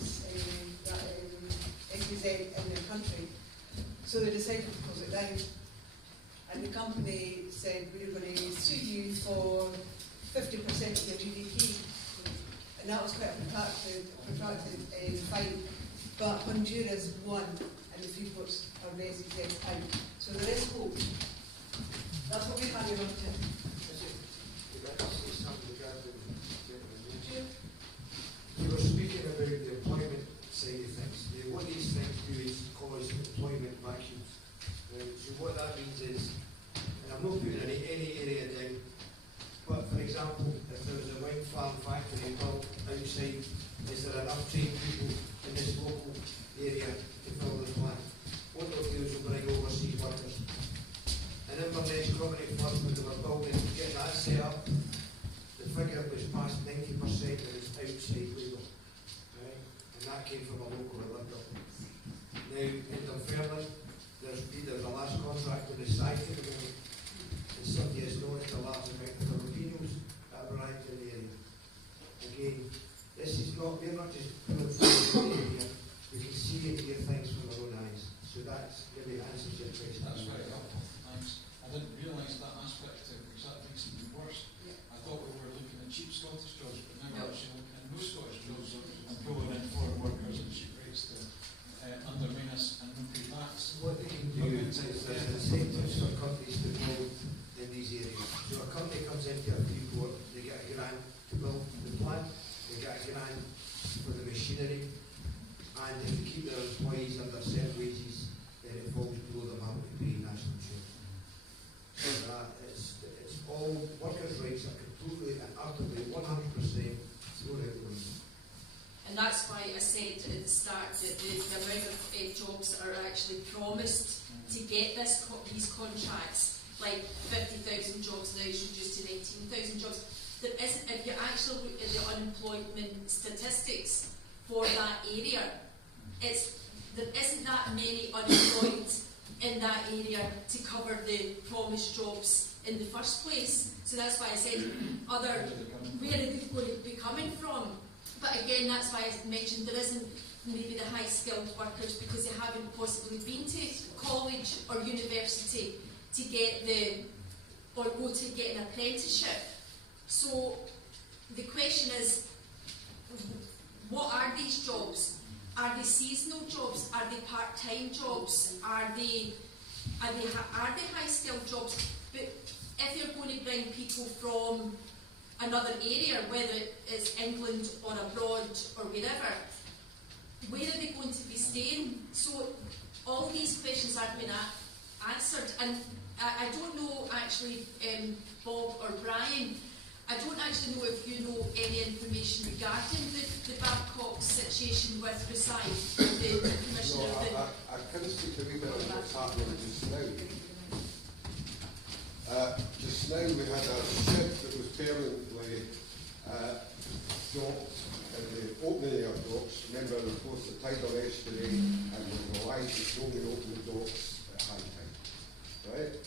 that SEZ in their country. So they decided to close it down. And the company said, we're going to sue you for 50% of your GDP. And that was quite a protracted fight. But Honduras won, and the FREEPORTs are the SEZ out. So there is hope. That's what we have here on You were speaking about the employment side of things. What these things do is cause employment vacuums. So what that means is, and I'm not putting any area down, but for example, if there was a wine farm factory built outside, is there enough trained people in this local area to fill the plant? What they'll do is they'll bring overseas workers. And Inverness Community First, when they were building, getting that set up, the figure was past 90% that was outside labour. Right? And that came from a local that lived up. Now, in Dunfermline, there's a last contract with the site at the moment. And somebody has noticed a large amount of Filipinos that have arrived in the area. Again, this is not, we're not just pulling from the area, we can see and hear things from our own eyes. So that's really answers your question. That's very helpful, thanks. I didn't realise that aspect of it, because that makes it even worse. I thought we were looking at cheap Scottish jobs, but now we're actually looking at no Scottish jobs and pulling in foreign workers at cheap rates to undermine us and pay tax. What they can do is there's incentives for companies to build in these areas. So a company comes into a FREEPORT, they get a grant to build the plant, they get a grant for the machinery, and if they keep their employees under set wages, then it falls below them having to pay national insurance. So that it's all workers' rights are completely and utterly 100% thrown out the window. And that's why I said at the start that the amount of jobs that are actually promised to get these contracts like 50,000 jobs now is reduced to 19,000 jobs. There isn't, if you actually look at the unemployment statistics for that area, there isn't that many unemployed in that area to cover the promised jobs in the first place. So that's why I said where are they going to be coming from? But again, that's why I mentioned there isn't maybe the high skilled workers because they haven't possibly been to college or university to get or go to get an apprenticeship. So the question is, what are these jobs? Are they seasonal jobs? Are they part-time jobs? Are they high-skilled jobs? But if you're going to bring people from another area, whether it's England or abroad or wherever, where are they going to be staying? So all these questions aren't been answered. And I don't know actually, Bob or Brian, I don't actually know if you know any information regarding the Babcock situation with Reside, the Commissioner. No, I can speak a wee bit on what's happening just now. Just now we had a ship that was permanently docked at the opening of docks. Remember, there was both the tidal estuary and the light was only open the docks at high tide. Right?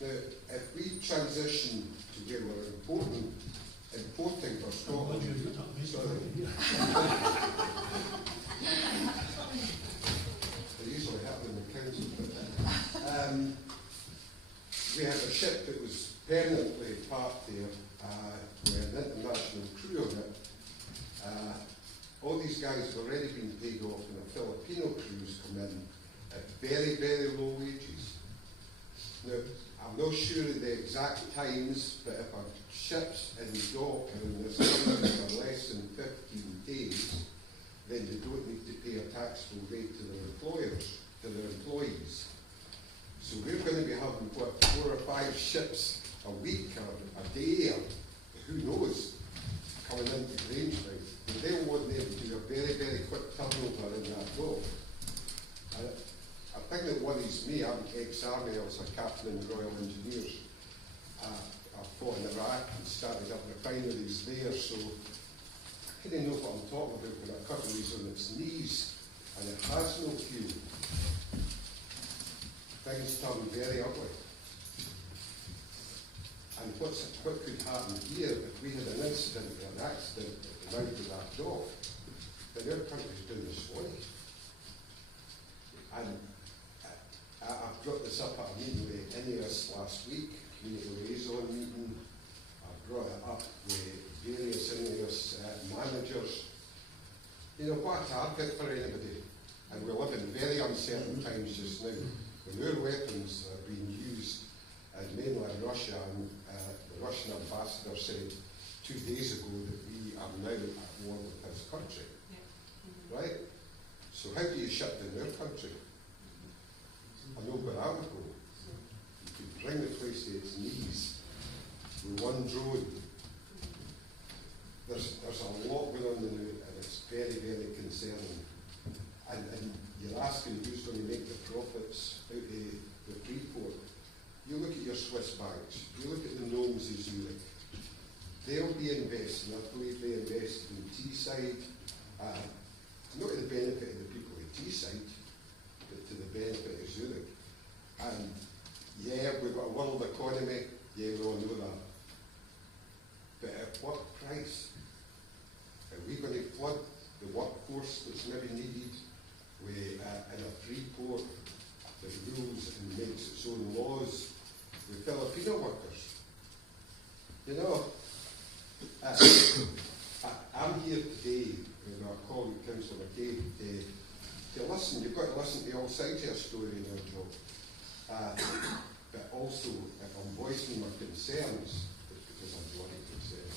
Now, if we transition to where we're importing for Scotland, sorry. They usually happen in the council, but we had a ship that was permanently parked there with an international crew on it. All these guys have already been paid off, and a Filipino crew's come in at very, very low wages. Now, I'm not sure of the exact times, but if a ship's in dock and there's something for less than 15 days, then they don't need to pay a taxable rate to their employers, to their employees. So we're going to be having, what, 4 or 5 ships a week or a day, or who knows, coming into Grangemouth. And they'll want them to do a very, very quick turnover in that dock. A thing that worries me, I'm ex-army, I was a captain in the Royal Engineers. I fought in Iraq and started up refineries there, so I kind of know what I'm talking about when a country's on its knees and it has no fuel. Things turn very ugly. And what could happen here if we had an incident or an accident at the mouth of that dock, then our country's doing the swanny. And I brought this up at a meeting with INEOS last week, community liaison meeting. I brought it up with various INEOS managers. You know, what a target for anybody. And we live in very uncertain times just now. When our weapons are being used in mainland Russia, and the Russian ambassador said 2 days ago that we are now at war with his country. Yeah. Right? So how do you shut down their country? I know where I would go. You could bring the place to its knees with one drone. There's a lot going on in it, and it's very, very concerning. And you're asking who's going to make the profits out of the FREEPORT. You look at your Swiss banks, you look at the gnomes of Zurich. They'll be investing, I believe they invested in Teesside, not to the benefit of the people of Teesside, but to the benefit of Zurich. And yeah, we've got a world economy, yeah, we all know that. But at what price? Are we going to flood the workforce that's maybe needed with, in a FREEPORT that rules and makes its own laws with Filipino workers? You know, I'm here today with my colleague, Councillor McCabe, to listen. You've got to listen to all sides of a story in our job. But also, if I'm voicing my concerns, it's because I'm bloody concerned.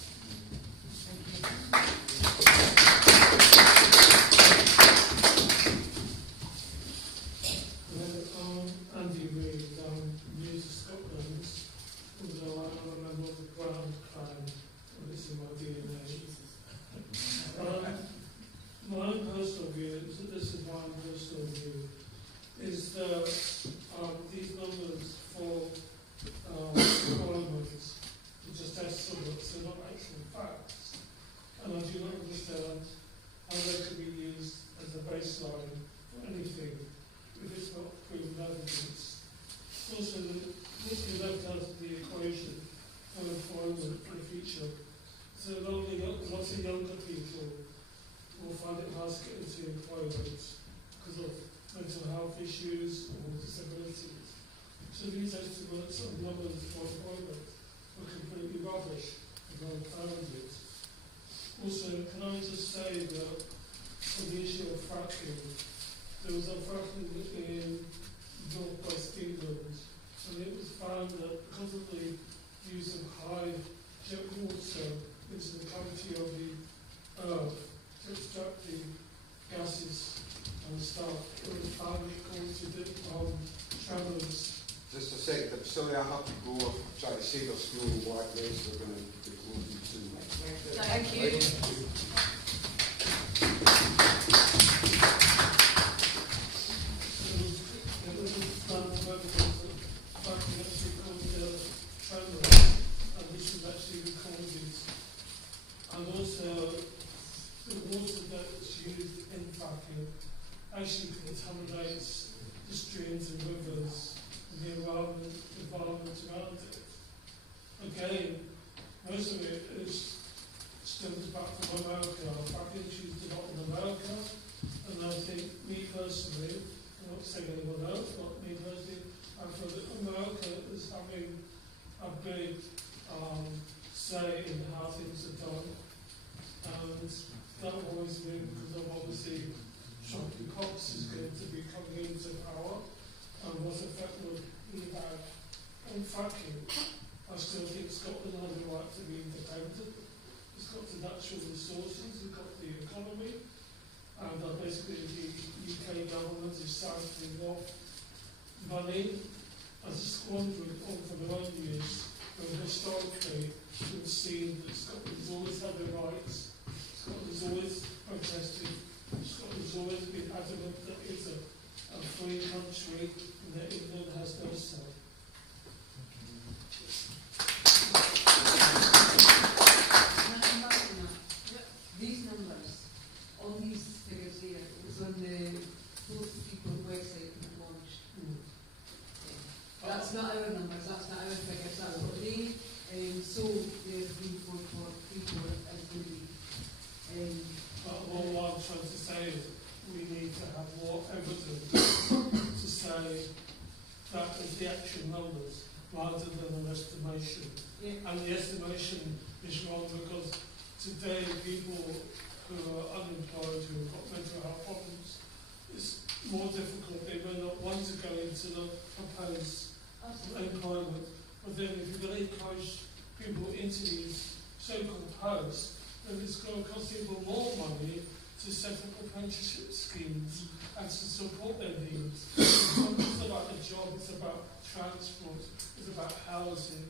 Andy Reid, News of Scotland, although I'm a member of the Grand Clan, and this is my DNA. My own personal view, this is my own personal view, is that these numbers for issues or disabilities. So these estimates of numbers for employment are completely rubbish, as I found it. Also, can I just say that on the issue of fracking, there was a fracking in North West England, and it was found that because of the use of high jet water into the cavity of the earth to extract the gases and stuff, it was found it caused tremors. Just a second, I'm sorry I have to go. I'm trying to save our school in Blackness. They're going to close you soon. Thank you. And this is actually the causes. And also, the water that's used in fracking actually contaminates the streams and rivers and the environment around it. Again, most of it stems back from America. Fracking is used a lot in America, and I think, me personally, I'm not saying anyone else, but me personally, I feel that America is having a big say in how things are done, and that worries me because of obviously Shocking Cox is going to be coming into power, and what effect would he have on fracking? I still think Scotland has the right to be independent. It's got the natural resources, it's got the economy, and basically the UK government is sampling off money as a squandering over their own use, when historically we've seen that Scotland's always had their rights, Scotland's always protested, Scotland's always been adamant that it's a free country and that England has no say. These numbers, all these figures here, it was on the Both People website that launched. That's not our numbers, that's not our figures, that's what they sold their FREEPORT for FREEPORT as the lead. But what I'm trying to say is we need to have more evidence to say that is the actual numbers rather than an estimation. Yeah. And the estimation is wrong because today people who are unemployed, who have got mental health problems, it's more difficult. They may not want to go into the proposed employment. But then if you're going to encourage people into these so-called posts, then it's going to cost people more money to set up apprenticeship schemes and to support their needs. It's not just about the job, it's about transport, it's about housing,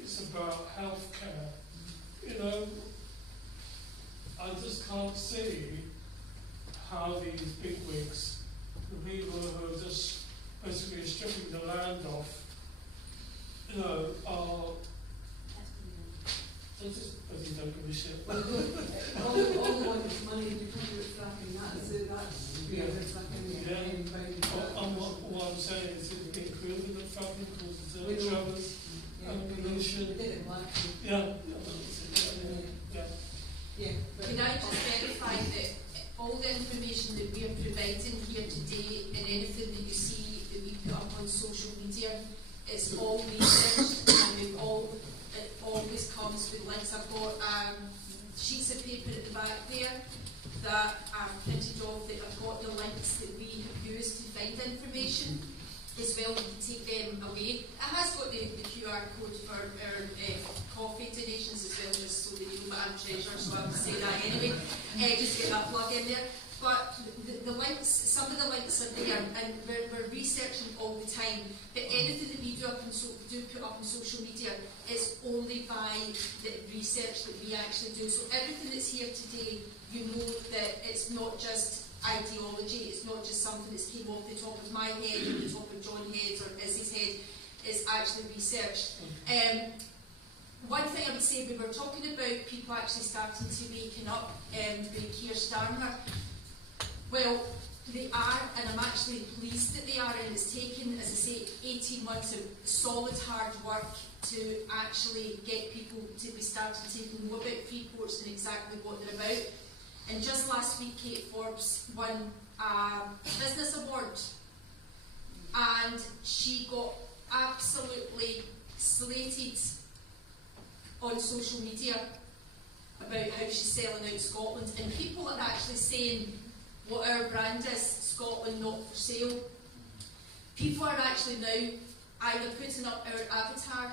it's about healthcare. You know, I just can't see how these bigwigs, the people who are just basically stripping the land off, you know, are just don't give a shit. Well, all the one is money to cover it fracking, that's fracking. What I'm saying is it's been proven that fracking causes We know. tremors and pollution. We did it blackly. Can I just verify that all the information that we are providing here today and anything that you see that we put up on social media, it's all researched and it always comes with links. I've got sheets of paper at the back there that are printed off that have got the links that we have used to find information. As well, you can take them away. It has got the QR code for our coffee donations as well, just so that you know that I'm treasurer, so I will say that anyway. Just get that plug in there. But the links, some of the links are there, and we're researching all the time. But anything that we do put up on social media is only by the research that we actually do. So everything that's here today, you know that it's not just ideology, it's not just something that's came off the top of my head or the top of John's head or Izzy's head, it's actually researched. One thing I would say, we were talking about people actually starting to waken up with Keir Starmer. Well, they are, and I'm actually pleased that they are, and it's taken, as I say, 18 months of solid hard work to actually get people to be starting to know about FREEPORTs and exactly what they're about. And just last week, Kate Forbes won a business award and she got absolutely slated on social media about how she's selling out Scotland, and people are actually saying what our brand is, Scotland not for sale. People are actually now either putting up our avatar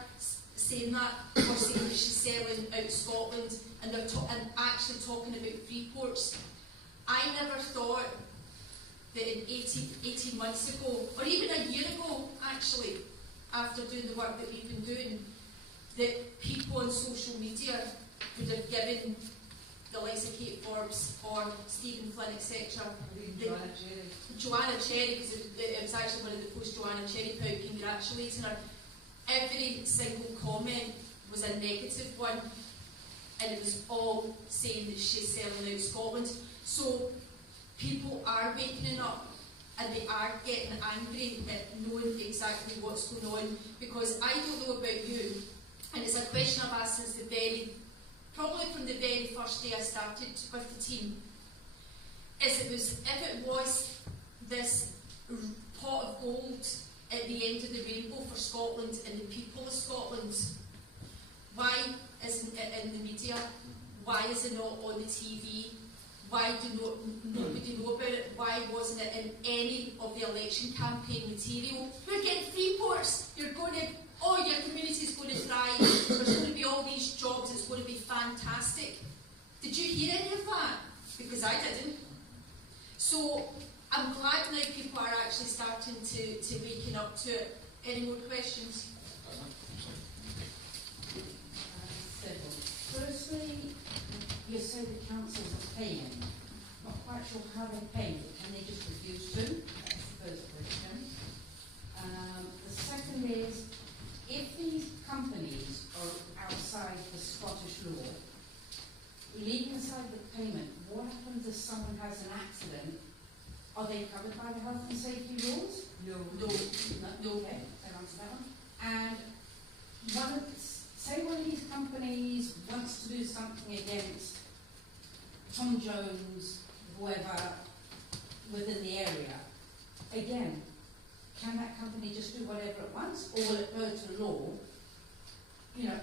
saying that, or saying that she's selling out Scotland, and they're and actually talking about Freeports. I never thought that in 18 months ago, or even a year ago actually, after doing the work that we've been doing, that people on social media would have given the likes of Kate Forbes or Stephen Flynn, etc. Joanna Cherry, because it was actually one of the posts Joanna Cherry put out congratulating her. Every single comment was a negative one, and it was all saying that she's selling out Scotland. So people are waking up, and they are getting angry at knowing exactly what's going on, because I don't know about you, and it's a question I've asked since probably from the very first day I started with the team, if it was this pot of gold at the end of the rainbow for Scotland and the people of Scotland, why isn't it in the media? Why is it not on the TV? Why do nobody know about it? Why wasn't it in any of the election campaign material? We're getting Freeports. You're going to, your community's going to thrive. There's going to be all these jobs. It's going to be fantastic. Did you hear any of that? Because I didn't. So I'm glad now people are actually starting to waking up to it. Any more questions? Firstly, you say the councils are paying. Not quite sure how they pay, but can they just refuse to? That's the first question. The second is, if these companies are outside the Scottish law, leaving aside the payment, what happens if someone has an accident? Are they covered by the health and safety rules? No. Okay, so answer that one. And say one of these companies wants to do something against Tom Jones, whoever, within the area, again, can that company just do whatever it wants, or will it go to law? You know,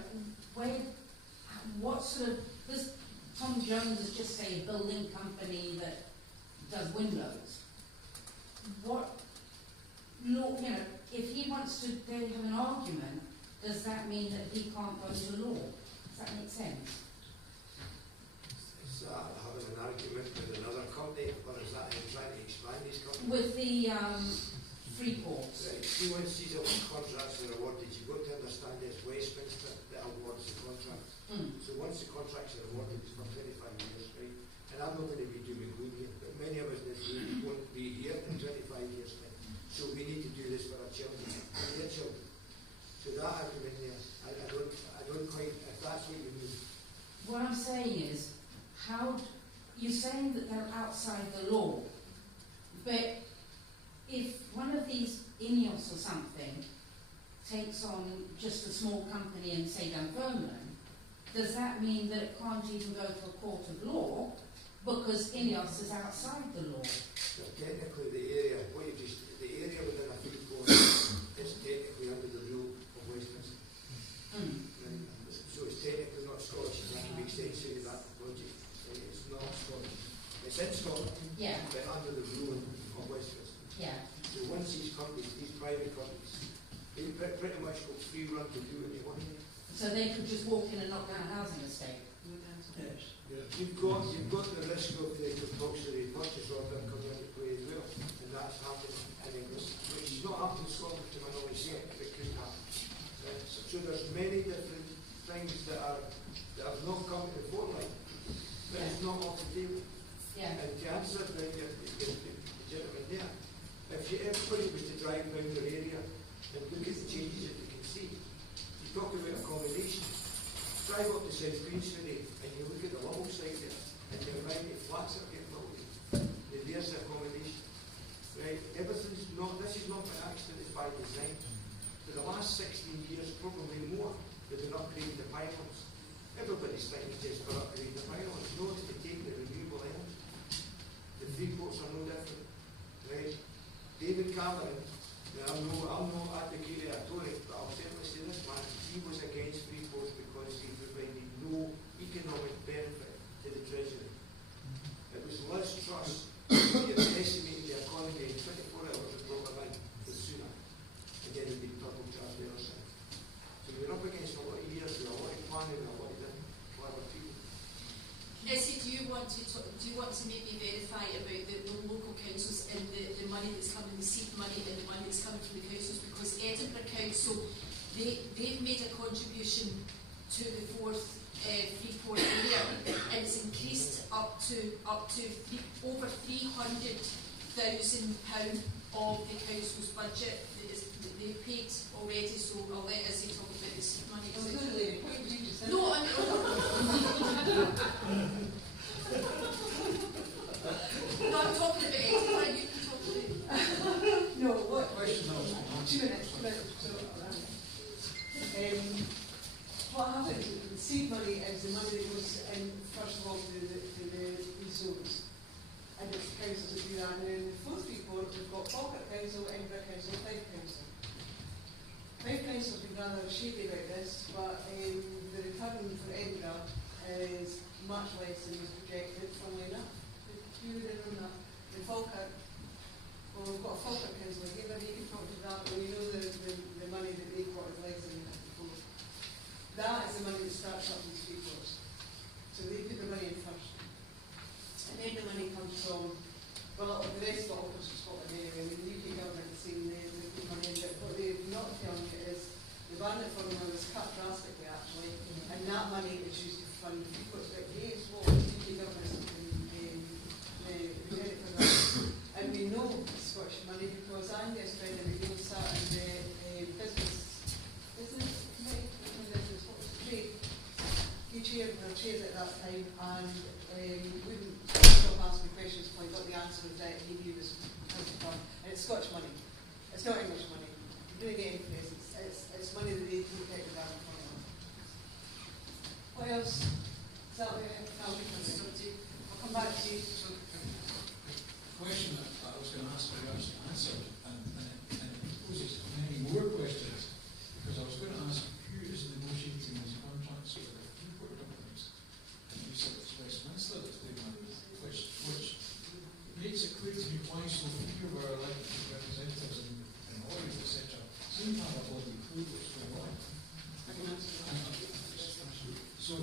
what sort of, this Tom Jones is just say a building company that does windows. What law, you know, if he wants to then have an argument, does that mean that he can't go to law? Does that make sense? Is that having an argument with another company, or is that him trying to expand his company? With the Freeport. Right. See, once these contracts are awarded, you've got to understand it's Westminster that awards the contract. So once the contracts are awarded, it's for 25 years, right? And I'm not going to be doing good here, but many of us in this room won't be here in 25 years' time. So we need to do this for our children and their children. So that argument there, I don't quite, if that's what you mean. What I'm saying is, you're saying that they're outside the law, but if one of these INEOS or something takes on just a small company in, say, Dunfermline, does that mean that it can't even go to a court of law because INEOS is outside the law? So technically the area within a Freeport is technically under the rule of Westminster. Right? So it's technically not Scottish, that makes sense to that project. It's not Scottish. It's in Scotland, but under the rule of Westminster. So once these companies, these private companies, they pretty much got free run to do what they want. So they could just walk in and knock down a housing estate? Yes. You've got the risk of the compulsory purchase order coming into play as well, and that's happening in England, which is not happening in Scotland to my knowledge yet, but it could happen. So there's many different things that have not come to the forelight, but it's not off the table. And to answer the gentleman there, if everybody was to drive around their area and look at the changes that they can see, you talk about accommodation. Drive up to South Queensferry and you look at the level side there, and you're right, the flats are getting built. There's the accommodation. Right? This is not by accident, it's by design. For the last 16 years, probably more, they've been upgrading the pylons. Everybody's thinking just for upgrading the pylons. No, it's to take the renewable energy. The Freeports are no different. Right? David Cameron, I'm no advocate of Tory, but I'll certainly say this man, he was against FREEPORT because he provided no economic benefit to the Treasury. It was Liz Truss who estimated the economy in 24 hours would drop a line sooner, and then it'd be double charged the other side. So we're up against a lot of years with a lot of planning and a lot of different clever people. Essie, do you want to maybe verify about the local councils and the money that's coming, the seed money and the money that's coming from the councils? Because Edinburgh Council, they've made a contribution to the fourth Freeport area, and it's increased up to over £300,000 of the council's budget that they've paid already. So I'll let Essie talk about the seed money. No, I no, I'm talking about Edinburgh. You can talk about. No, what? Question now. 2 minutes. So, what happens with seed money is the money that goes in, first of all, to the zones. And it's the councils that do that. And in the fourth report, we've got FALKIRK Council, Edinburgh Council, Fife Council. Fife Council have been rather shady about this, but the return for Edinburgh is much less than was projected, funnily enough. You would know that. The FALKIRK, well, we've got a FALKIRK Council here, but you can talk to that, but we know the money that they got is less than before. That is the money that starts up these reports. So they put the money in first. And then the money comes from, well, the rest of all comes from Scotland anyway. I mean, the UK government is saying they put money in, but what they're not telling you is the Barnett formula was cut drastically, actually, and that money is used to fund reports. But Dave's what the UK government is the credit for that. And we know it's Scottish money because Angus Brendan McNeil sat in the business committee, trade. He chaired at that time, and wouldn't stop asking questions until he got the answer that he knew was coming from. And it's Scottish money. It's not English money. You don't get any places. It's money that they take the government from. What else? Is that what I'll come back to you. Question that I was going to ask you actually answered, and it poses many more questions, because I was going to ask who is negotiating these contracts with the Freeport companies, and you said it's Westminster that's doing that, which makes it clear to me why so few of our elected representatives and lawyers, etc., seem to have a bloody clue what's going on. So,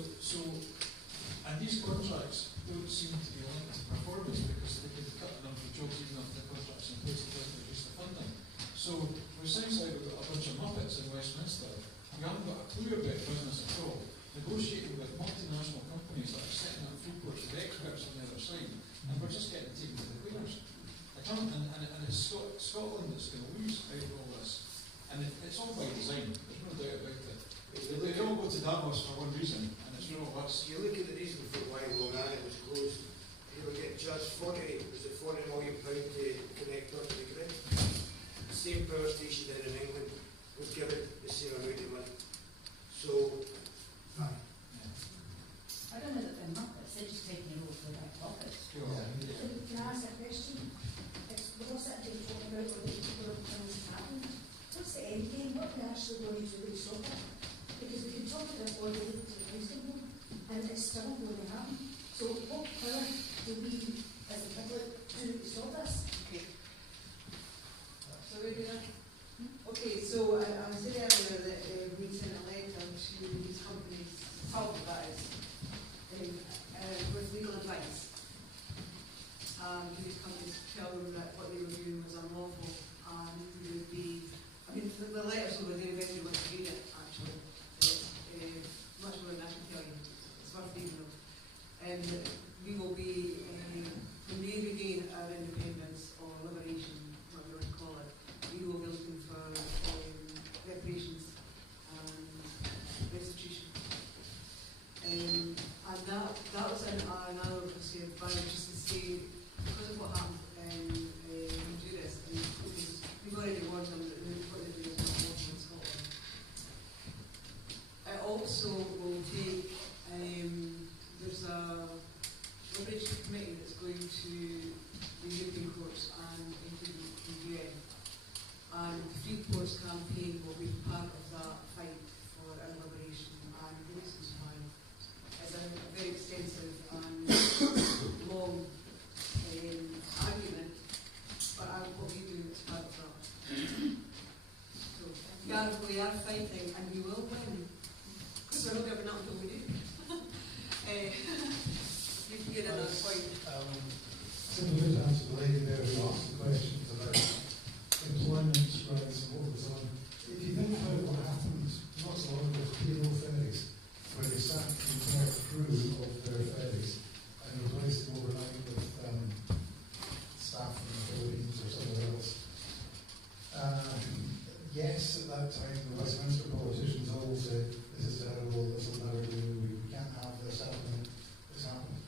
and these contracts don't seem to be linked to performance because they can cut the number of jobs even if the contract's in place, it doesn't reduce the funding. So we're essentially we've got a bunch of muppets in Westminster. We haven't got a clue about business at all. Negotiating with multinational companies that are setting up Freeports with experts on the other side, and we're just getting taken to the cleaners. I can't, and it's Scotland that's going to lose out of all this. And it's all by design, there's no doubt about it. They all go to Davos for one reason, and it's not us. You look at the reason for why Long Island was closed. You were getting charged £40 million to connect up to the grid. The same power station there in England was given the same amount of money. So, I don't know that they're muppets, they're just taking it all for their profits. Yeah. Can I ask a question? What's that thing talking about when things happen? What's the end game? What are we actually going to really stop it? Because we can talk about all the way to the wisdom home, and it's still going to happen. So what power do we, as the public, do to stop this? Okay. So we do that? Okay, so I said earlier that we sent a letter to these companies, public guys, with legal advice. These companies tell them that what they were doing was unlawful, and they would be, I mean, the letters over there eventually went to read it, actually. Much more than I can tell you. It's worth reading them. And we will be, when we regain our independence or liberation, whatever you want to call it, we will be looking for reparations and restitution. And that was in another policy of Brian, just to say, because of what happened in Honduras, and we've already warned them that what they do is not lawful in Scotland. It also will take, there's a liberation committee that's going to the European courts and into the UN. And Freeport's campaign will be part of that fight for our liberation, and the reasons why is a very extensive and long argument, but what we do is part of that. So we are fighting, and we will win, because we're not giving up until we do. You're in that point. Simply to answer the lady there who asked the questions about employment spreads and what goes on. If you think about what happened not so long ago with payroll ferries, where they sacked the entire crew of their ferries and replaced them overnight with staff from the Philippines or somewhere else. Yes, at that time the Westminster politicians all said, this is terrible, this will never do, we can't have this happening. This happened.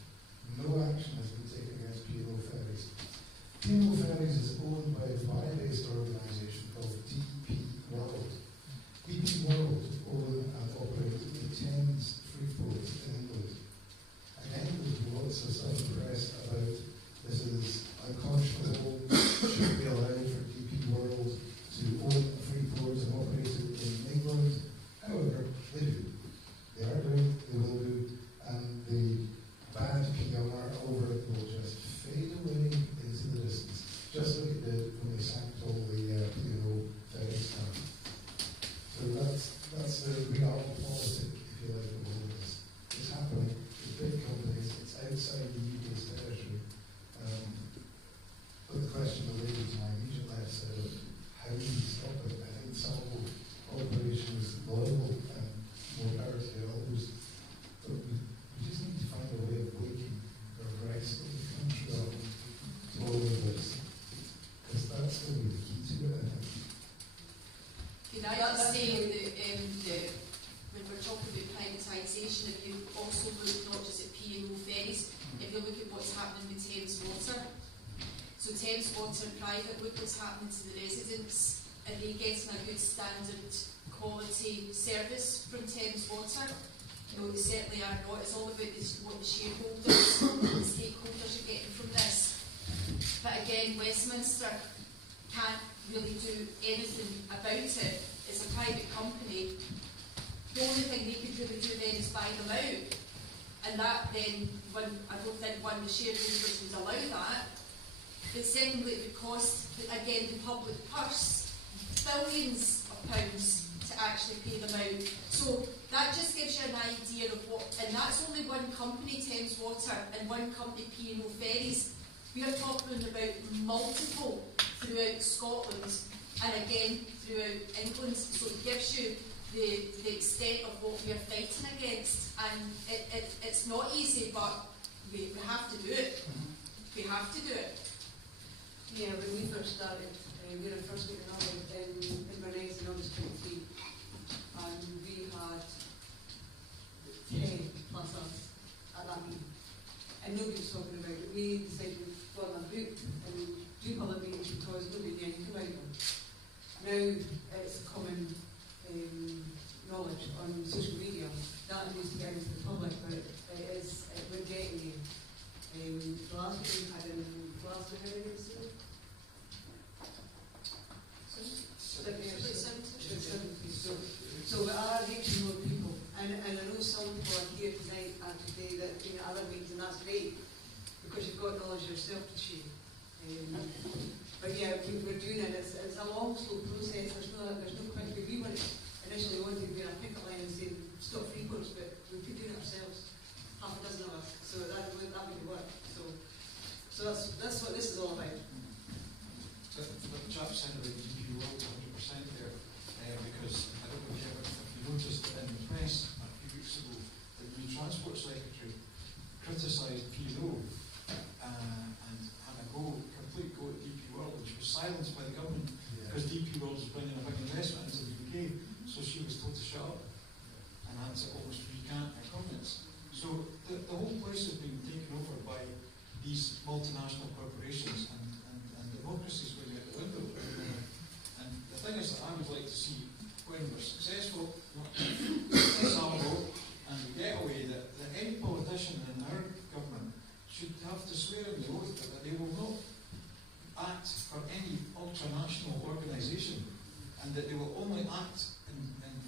No action has been taken against payroll ferries. Payroll ferries is owned by a Dubai-based organisation called DP World. DP World own and operate the Thames Freeport in England. Again, there's lots of stuff in the press about this is unconscionable, should be allowed for DP World to own a Freeport and operate it in England. However, they do. They are doing, they will do, and the bad PR over it will just fade away into the distance. Just like it did when they sacked all the ferry staff. So that's the reality politic, if you like, of all of this. It's happening. It's big companies. It's outside the UK's territory. But the question that lady to my immediate left said, how do you stop it? I think some operation is loyal and more power to the others. But we just need to find a way of waking the rest of the country up to all of this. Because that's going to be the key to it, I think. Can I just say that when we're talking about privatisation, if you also look not just at P&O ferries, if you look at what's happening with Thames Water. So Thames Water Private, look what's happening to the residents. Are they getting a good standard quality service from Thames Water? No, they certainly are not. It's all about what the shareholders, the stakeholders are getting from this. But again, Westminster can't really do anything about it. It's a private company. The only thing they could really do then is buy them out. And that then, I don't think the shareholders would allow that. But secondly, it would cost, again, the public purse billions of pounds to actually pay them out. So that just gives you an idea of what, and that's only one company, Thames Water, and one company, P&O Ferries. We are talking about multiple throughout Scotland and again throughout England. So it gives you the extent of what we are fighting against. And it's not easy, but we have to do it. We have to do it. Yeah, when we first started, we were first meeting in Inverness in August 23, and we had 10 plus us at that meeting. And nobody was talking about it. We decided to form a group and do public meetings because nobody knew anything about them. Now it's common knowledge on social media. That needs to get into the public, but we're getting there. Last week we had in Glasgow, how many years ago? 70. So we are reaching more people, and I know some people are here tonight and today that in other meetings, and that's great because you've got knowledge yourself to share. But yeah, we're doing it. It's a long, slow process. There's no quick. We initially wanted to be a picket line and say stop Freeports, but we could do it ourselves. Half a dozen of us, so that would work. So that's what this is all about. So the chap said about DP World 100% there, because I don't know if you noticed in the press a few weeks ago that the new Transport Secretary criticised P&O and had a complete go at DP World, which was silenced by the government because DP World is bringing a big investment into the UK, so she was told to shut up and answer almost recant her comments. So the whole place has been taken over by these multinational corporations and democracy is going out the window. And the thing is that I would like to see when we're successful, and we get away that any politician in our government should have to swear in the oath that they will not act for any ultranational organisation that they will only act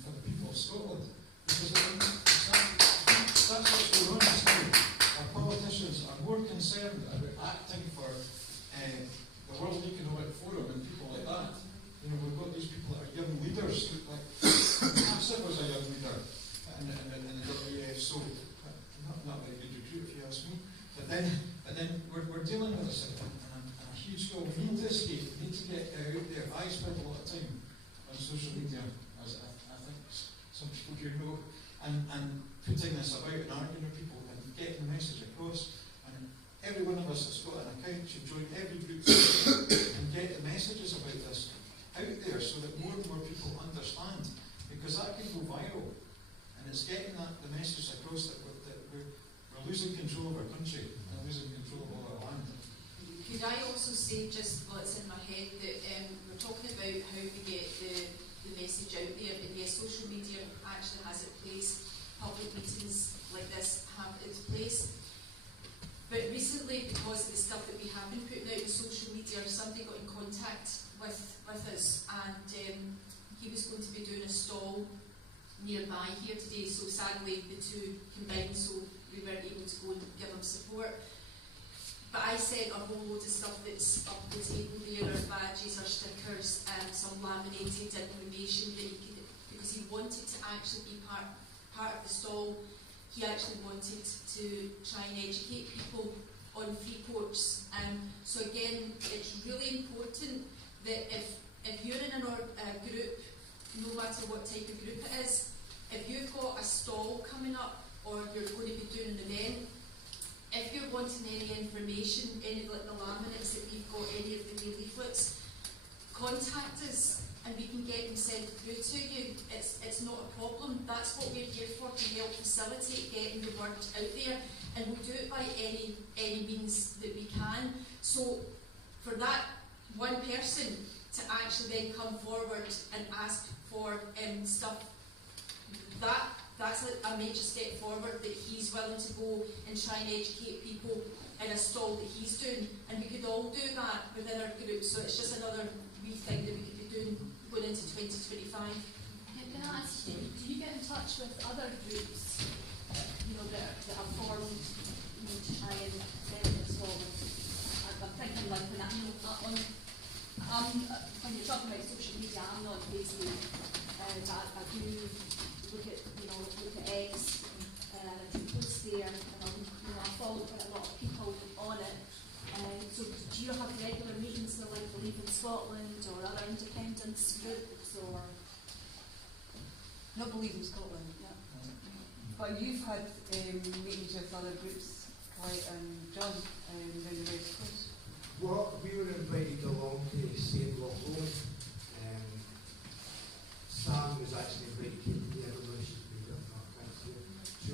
for the people of Scotland. Because that's what's going on just now. Our politicians are more concerned about acting for the World Economic Forum and people like that. You know, we've got these people that are young leaders, like Hassett was a young leader in the WEF, so not a very good recruit if you ask me. But then we're dealing with this on a huge scale. We need to escape, we need to get out there. I spend a lot of time on social media, as I think some people here know, and putting this about and arguing with people and getting the message across. And every one of us that's got an account should join every group and get the messages about this out there so that more and more people understand, because that can go viral, and it's getting the message across that we're losing control of our country and losing control of all our land. Could I also say, just what's in my head, that we're talking about how we get the message out there, and yes, social media actually has its place, public meetings like this have its place. But recently, because of the stuff that we have been putting out on social media, somebody got in contact with us, and he was going to be doing a stall nearby here today, so sadly the two combined, so we weren't able to go and give him support. But I sent a whole load of stuff that's up the table there, our badges, our stickers, some laminated information that he could, because he wanted to actually be part of the stall. He actually wanted to try and educate people on Freeports. So again, it's really important that if you're in a group, no matter what type of group it is, if you've got a stall coming up or you're going to be doing an event, if you're wanting any information, any of the laminates that we've got, any of the leaflets, contact us and we can get them sent through to you. It's not a problem. That's what we're here for, to help facilitate getting the word out there, and we'll do it by any means that we can. So for that one person to actually then come forward and ask for stuff, that's a major step forward, that he's willing to go and try and educate people in a stall that he's doing, and we could all do that within our group. So it's just another wee thing that we could be doing going into 2025. Can I ask you, do you get in touch with other groups, that have formed, to try and benefit Scotland? I'm thinking like when you're talking about social media, I'm not Facebook, but I do look at X, and I do post there, and I follow quite a lot of people on it. So do you have regular meetings with like Believe in Scotland or other independence groups, or? Not Believe in Scotland, yeah. But you've had meetings with other groups, Clay and John, in the West Coast. Well, we were invited along to St. Lochlow. Sam was actually invited to the everybody should be there. So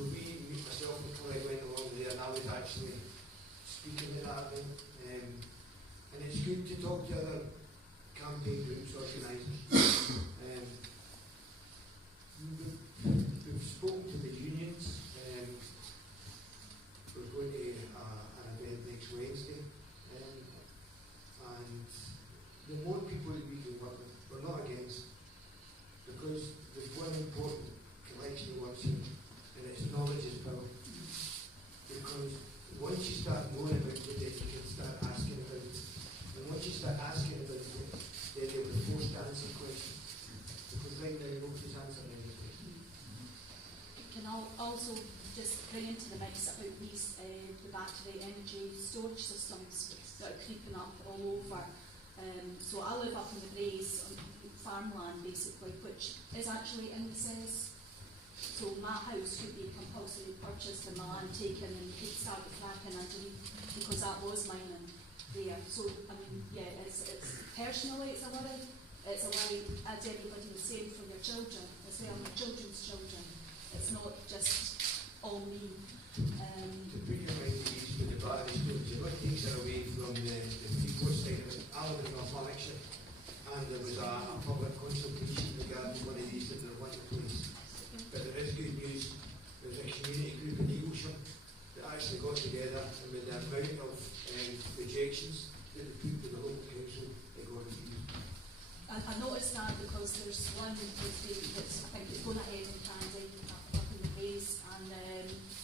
myself and Clay went along there, and I was actually speaking at that event. And it's good to talk to other campaign groups, organisers. We've spoken to the unions. We're going to an event next Wednesday. And the more people that we can work with, we're not against, because there's one important collection of words here, and it's knowledge is power. Because once you start knowing about it, you can start asking about it. And once you start asking about it, then you'll be forced to answer questions. Because right now nobody's answering any questions. Can I also just bring into the mix about these the battery energy storage systems that are creeping up all over. So I live up in the Braes, on farmland basically, which is actually in the CES. So my house could be compulsory purchased and my land taken, and could start the fracking underneath, because that was mining there. So I mean, yeah, it's personally it's a worry. It's a worry, as everybody was saying, for your children as well, your children's children. It's not just all me. To put your mind at ease with the battery storage, what takes it away from the Freeport side of it? I live in North Lanarkshire, and there was a public consultation regarding one of these that they're wanting to place. But there is good news. There's a community group in Eaglesham that actually got together, and with the amount of rejections that they put to the local council, they got refused. I noticed that because there's one that's I think it's going ahead in Candy, up in the base, and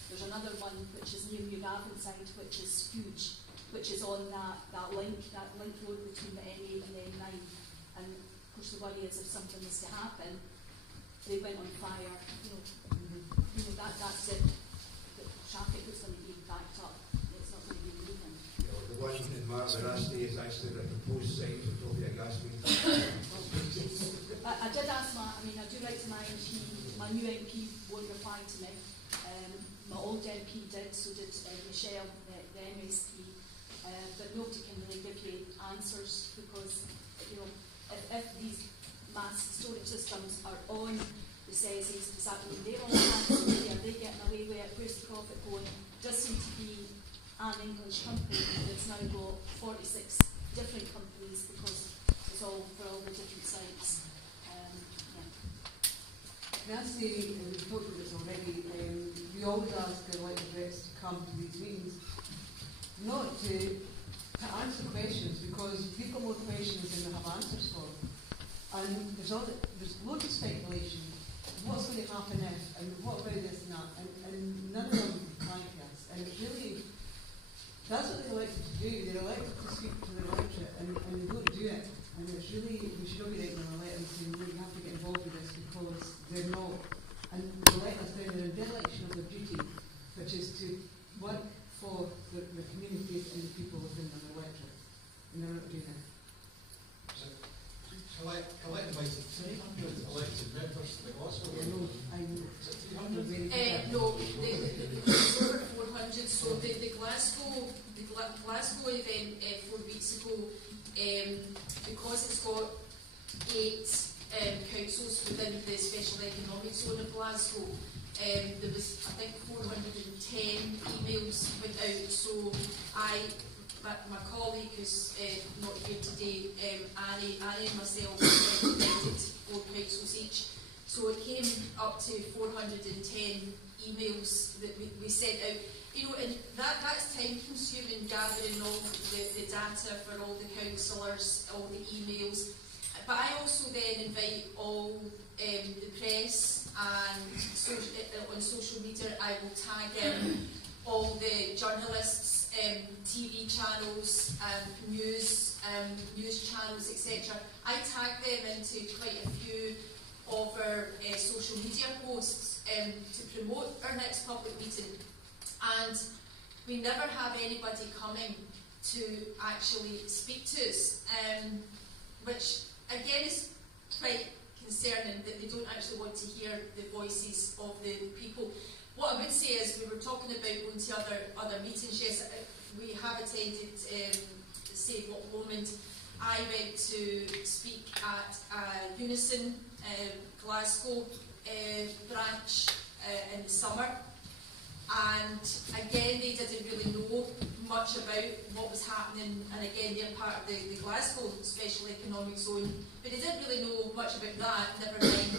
there's another one which is near Newgavin side, which is huge, which is on that link road between the M8 and the M9. And of course the worry is if something was to happen, they went on fire, that's it. The traffic was going to be backed up. It's not going to be moving. The one in Marlborough is actually the proposed site for Toby Gas Main. I did ask I do write to my new MP won't reply to me. My old MP did, so did Michelle, the MSP. But nobody can really give you answers because, if these mass storage systems are on the SESIs, does that mean they're on the are they getting away with it? Where's the profit going? It does seem to be an English company that's now got 46 different companies because it's all for all the different sites. That's the report that was already, we always ask our elected reps to come to these meetings, not to answer questions, because we've got more questions than we have answers for. And there's loads of speculation. What's going to happen if, and what about this and that, and none of them apply to us. And it's really, that's what they're elected to do. They're elected to speak to the electorate, and they don't do it. And it's really, we should all be writing them a letter and saying, no, you have to get involved with this because they're not. And they're letting us down in a dereliction of their duty, which is to work for the communities and the people within their electorate. And they're not doing it. Collectivised 300 elected members to the Glasgow. I know. Is it 300? No, it's over 400. So the Glasgow event 4 weeks ago, because it's got 8 councils within the special economic zone of Glasgow, there was, I think, 410 emails went out. So my colleague who's not here today, Annie and myself recommended 4 councils each. So it came up to 410 emails that we sent out. And that's time consuming, gathering all the data for all the councillors, all the emails. But I also then invite all the press and on social media. I will tag in all the journalists, TV channels, news channels, etc. I tag them into quite a few of our social media posts to promote our next public meeting. And we never have anybody coming to actually speak to us, which again is quite concerning that they don't actually want to hear the voices of the people. What I would say is, we were talking about going to other meetings. Yes, we have attended Save What Lomond. I went to speak at Unison Glasgow branch in the summer, and again they didn't really know much about what was happening, and again they're part of the Glasgow Special Economic Zone, but they didn't really know much about that, never mind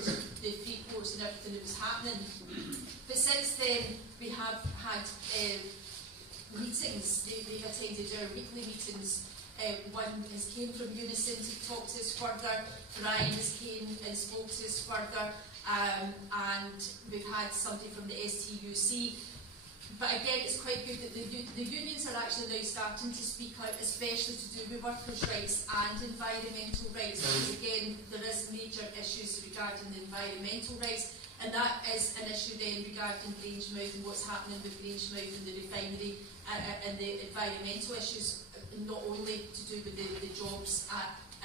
the FREEPORT and everything that was happening. But since then we have had meetings. They've attended our weekly meetings. One has came from Unison to talk to us further, Ryan has came and spoke to us further, and we've had somebody from the STUC. But again, it's quite good that the unions are actually now starting to speak out, especially to do with workers' rights and environmental rights, because again, there is major issues regarding the environmental rights, and that is an issue then regarding Grangemouth and what's happening with Grangemouth and the refinery, and the environmental issues, not only to do with the jobs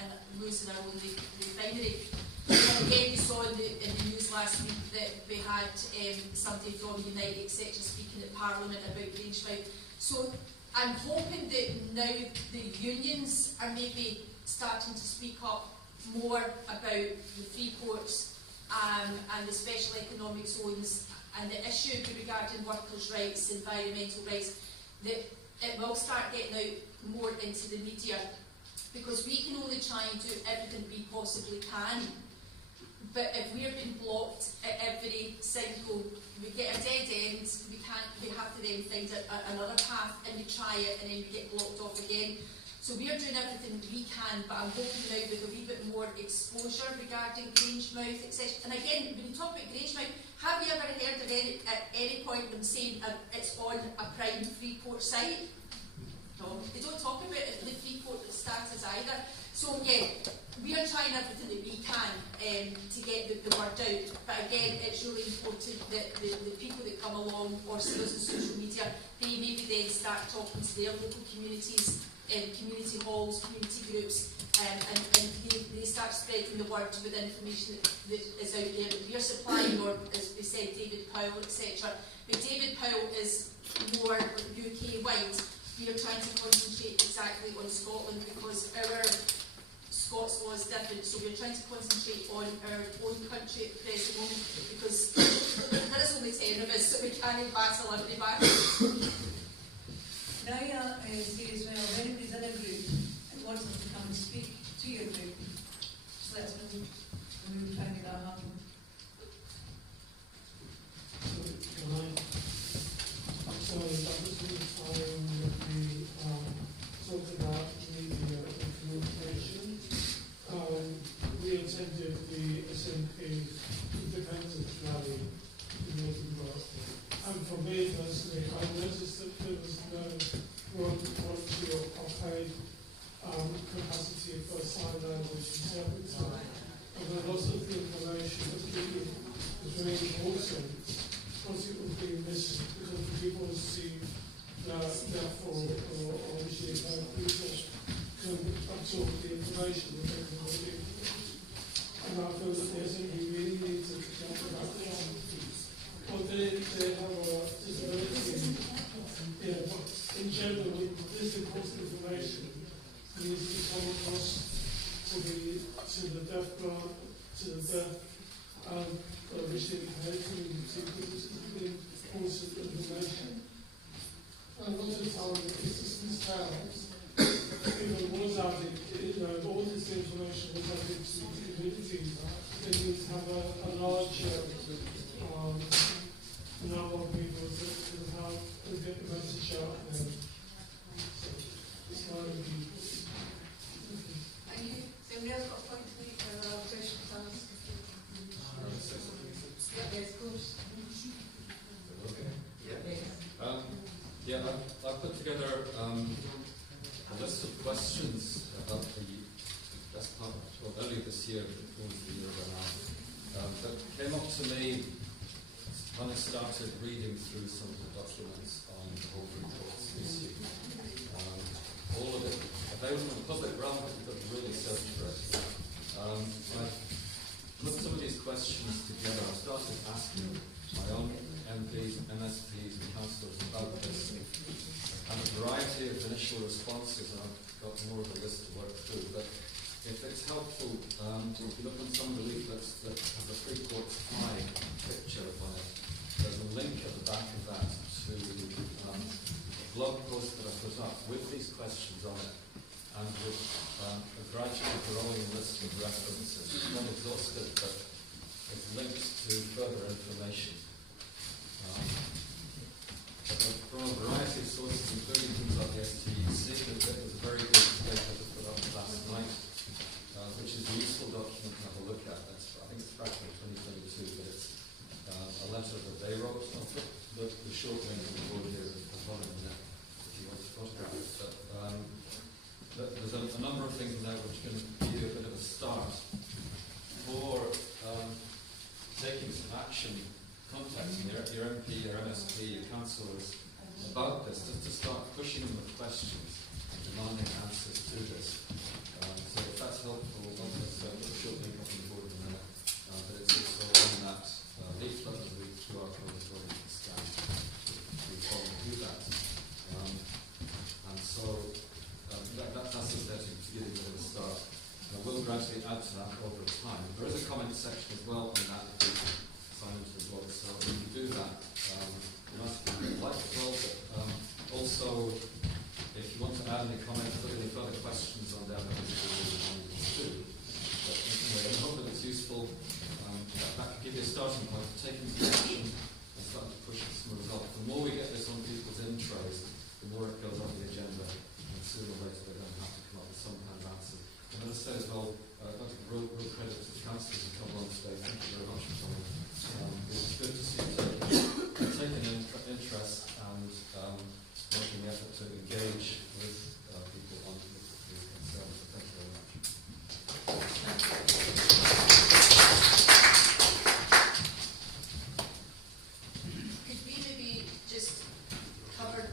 and losing our own refinery. And again, we saw in the news last week that we had somebody from United, etc., speaking at Parliament about Grangemouth. So I'm hoping that now the unions are maybe starting to speak up more about the FREEPORTs and the special economic zones and the issue regarding workers' rights, environmental rights, that it will start getting out more into the media, because we can only try and do everything we possibly can. But if we're being blocked at every single, we get a dead end, we have to then find another path, and we try it and then we get blocked off again. So we are doing everything we can, but I'm hoping now with a wee bit more exposure regarding Grangemouth, etc. And again, when you talk about Grangemouth, have you ever heard of at any point them saying it's on a prime Freeport site? No, they don't talk about it in the Freeport status either. So yeah, we are trying everything that we can to get the word out. But again, it's really important that the people that come along or see us on social media, they maybe then start talking to their local communities, community halls, community groups, and they start spreading the word with information that is out there that we are supplying, or as we said, David Powell, etc. But David Powell is more UK wide. We are trying to concentrate exactly on Scotland because our Scots law is different, so we're trying to concentrate on our own country at the present moment because there is only 10 of us, so we can't battle everybody. Can I say as well, if anybody's in a group and wants us to come and speak to your group, just let us know and we will try and make that happen. So that was the time that we talked about media implementation. We attended the SNP Independence Rally in Edinburgh. And for me personally, I noticed that there was no quality or high capacity for sign language interpreter. And a lot of the information that was very important, because it would be missing, because people see that therefore or visually impaired people can absorb the information that they can read. And I feel that there's something we really need to talk about. Well, they have a disability, yeah, but in general, this important information needs to come across to the deaf grant, to the deaf visually impaired community, because it's really important information. And a lot of time, it's just these towns, even was added, all this information was added to the communities, they need to have a larger number of people that can help and get the message out there. So it's kind of important. Thank you. Somebody else got a point to make or a question to ask? Yeah, yes, of course. Okay. I've put together a list of questions about the best part of earlier this year, almost a year ago now, that came up to me when I started reading through some of the documents on the whole reports issue. All of it available in the public realm, but you've got to really search for it. I put some of these questions together. I started asking my own MPs, MSPs and councillors about this, and a variety of initial responses, and I've got more of a list to work through, but if it's helpful, if you look on some of the leaflets that have a Freeport flag picture on it, there's a link at the back of that to a blog post that I put up with these questions on it, and with a gradually growing list of references. It's not exhaustive, but it links to further information. From a variety of sources, including things like the STEC, that was a very good paper that put up last night, which is a useful document to have a look at. I think it's back from 2022, but it's a letter that they wrote. I'll put the short link on the board here as well in a minute, if you want to photograph it. But there's a number of things in there which can give you a bit of a start for taking some action, contacting your MP, your MSP, your councillors about this, just to start pushing them with questions and demanding answers to this. So if that's helpful, I'll just put a short link up on the board in a minute, but it's also on that leaflet and the QR code as well, you can scan to follow through that. And so that's just there to give you a bit of a start. We'll gradually add to that over time. There is a comment section as well on that if you sign into the blog, so when you do that, you must like as well, but also if you want to add any comments, put any further questions on there, that too. But anyway, I hope that it's useful. That could give you a starting point for taking some action and starting to push some results. The more we get this on people's intros, the more it goes on the agenda and sooner or later they're going to have to come up with some kind of answer. And then I say as well, I'd like to give real credit to the councillors who come along today. Thank you very much for coming. It's good to see Turkey taking an interest and making the effort to engage with people on these concerns. So thank you very much. Could we maybe just cover?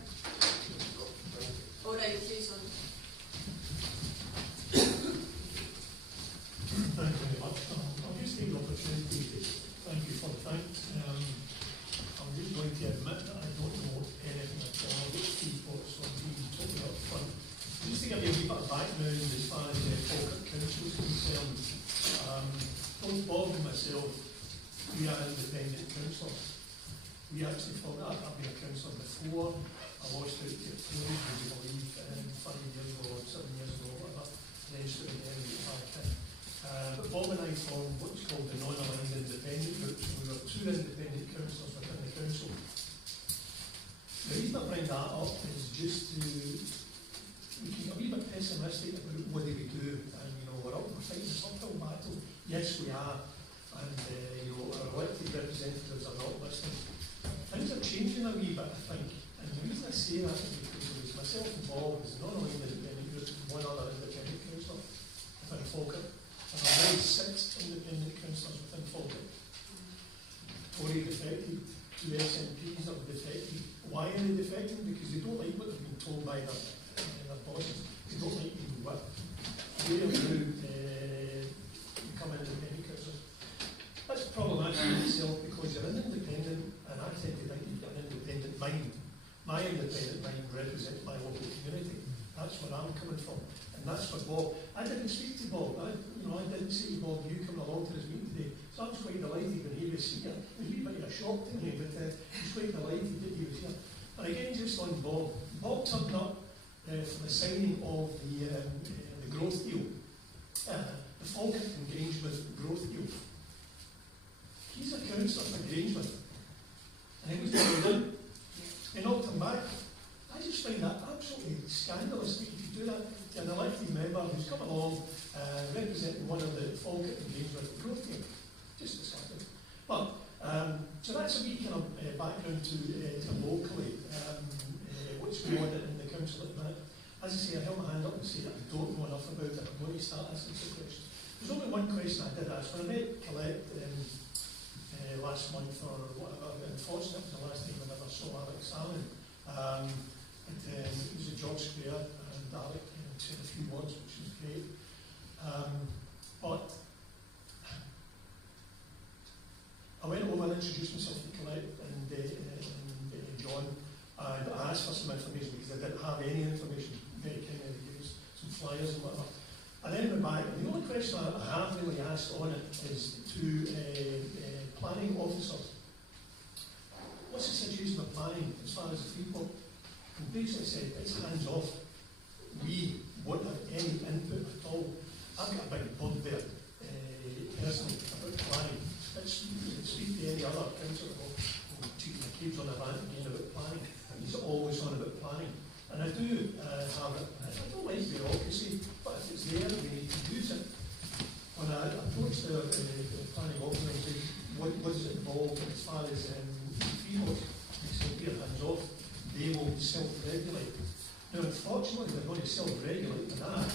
Oh, right, okay, sorry. Thank you very much. I'll just take the opportunity to thank you for the thanks. I'm just going to admit that I don't know anything at all about FREEPORT, so I'm being totally up front. Just to give you a wee bit of background as far as the FALKIRK Council is concerned, both Bob and myself, we are independent councillors. We actually thought that I've been a councillor before. I lost out to a would you believe, 5 years ago or 7 years ago, whatever. Then stood again back in. But Bob and I formed what's called the non-aligned independent group. So we were 2 independent councillors within the council. The reason I bring that up is just to we can get a wee bit pessimistic about what do we do, and we're fighting this uphill battle. Yes, we are, and our elected representatives are not listening. Things are changing a wee bit, I think, and the reason I say that is because it was myself and Bob, as a non-aligned independent group, and one other independent councillor within FALKIRK. And there was 6 independent councillors within FALKIRK. Tory defected, 2 SNPs that were defected. Why are they defecting? Because they don't like what they've been told by their bosses. They don't like being whipped. They are now becoming independent councillors. That's problematic in itself because you're an independent, and I tend to think you've got an independent mind. My independent mind represents my local community. That's where I'm coming from. And that's for Bob. I didn't speak to Bob. I didn't say to Bob, you coming along to this meeting today. So I was quite delighted when he was here. It was a wee bit of a shock to me, but I was quite delighted that he was here. And again, just on Bob. Bob turned up for the signing of the growth deal. The FALKIRK and Grangemouth growth deal. He's a councillor for Grangemouth. And he was going in. They knocked him back. I just find that absolutely scandalous that you could do that to an elected member who's come along representing one of the FALKIRK and Grangemouth growth team. Just disgusting. But, so that's a wee kind of background to locally what's going on in the council at the minute. As I say, I held my hand up and say I don't know enough about it. I'm going to start asking some questions. There's only one question I did ask. When I met Colette last month or whatever, unfortunately it was the last time I ever saw Alex Salmon. It was at George Square, and Alec said a few words, which was great. But I went home and introduced myself to Colette and John, and I asked for some information because I didn't have any information. Very kind of used some flyers and whatever. And then went back, and the only question I have really asked on it is to planning officers. What's the situation of planning as far as the FREEPORT? And basically said it's hands off. We won't have any input at all. I've got a big bugbear personally about planning. Speak to any other councillor who keeps on a rant again about planning. He's always on about planning. And I do have it. I don't like bureaucracy, but if it's there, we need to use it. When I approached the planning officer and said, what is it involved as far as FREEPORT? They said, we're hands off. They will self-regulate. Now, unfortunately, they're going to self-regulate for that.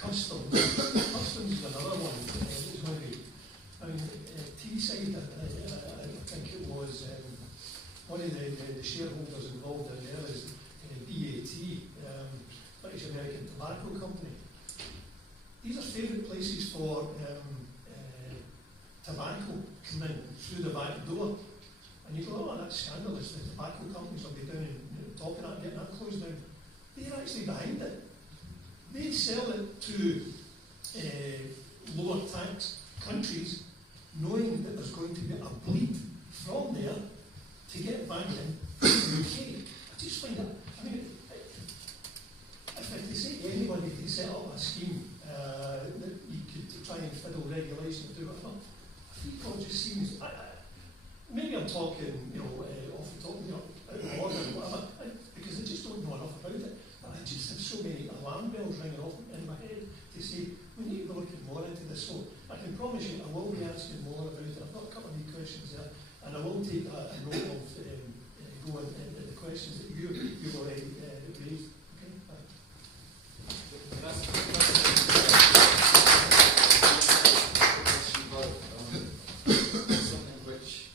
Customs is another one that is going to be. I mean, Teesside, I think it was one of the shareholders involved in there is BAT, British American Tobacco Company. These are favourite places for tobacco coming in through the back door. And you go, oh, that's scandalous. The tobacco companies will be down and talking about getting that closed down. They're actually behind it. They sell it to lower tax countries, knowing that there's going to be a bleed from there to get back in the UK. I just find that, I mean, if they say to anybody to set up a scheme that you could try and fiddle regulation and do whatever, FREEPORT just seems, maybe I'm talking, off the top, out of order and whatever, because I just don't know enough about it. But I just have so many alarm bells ringing off in my head to say, we need to be looking more into this. So I can promise you I will be asking more about it. I've got a couple of new questions there, and I will take a note of going into the questions that you've already raised. Okay? Something which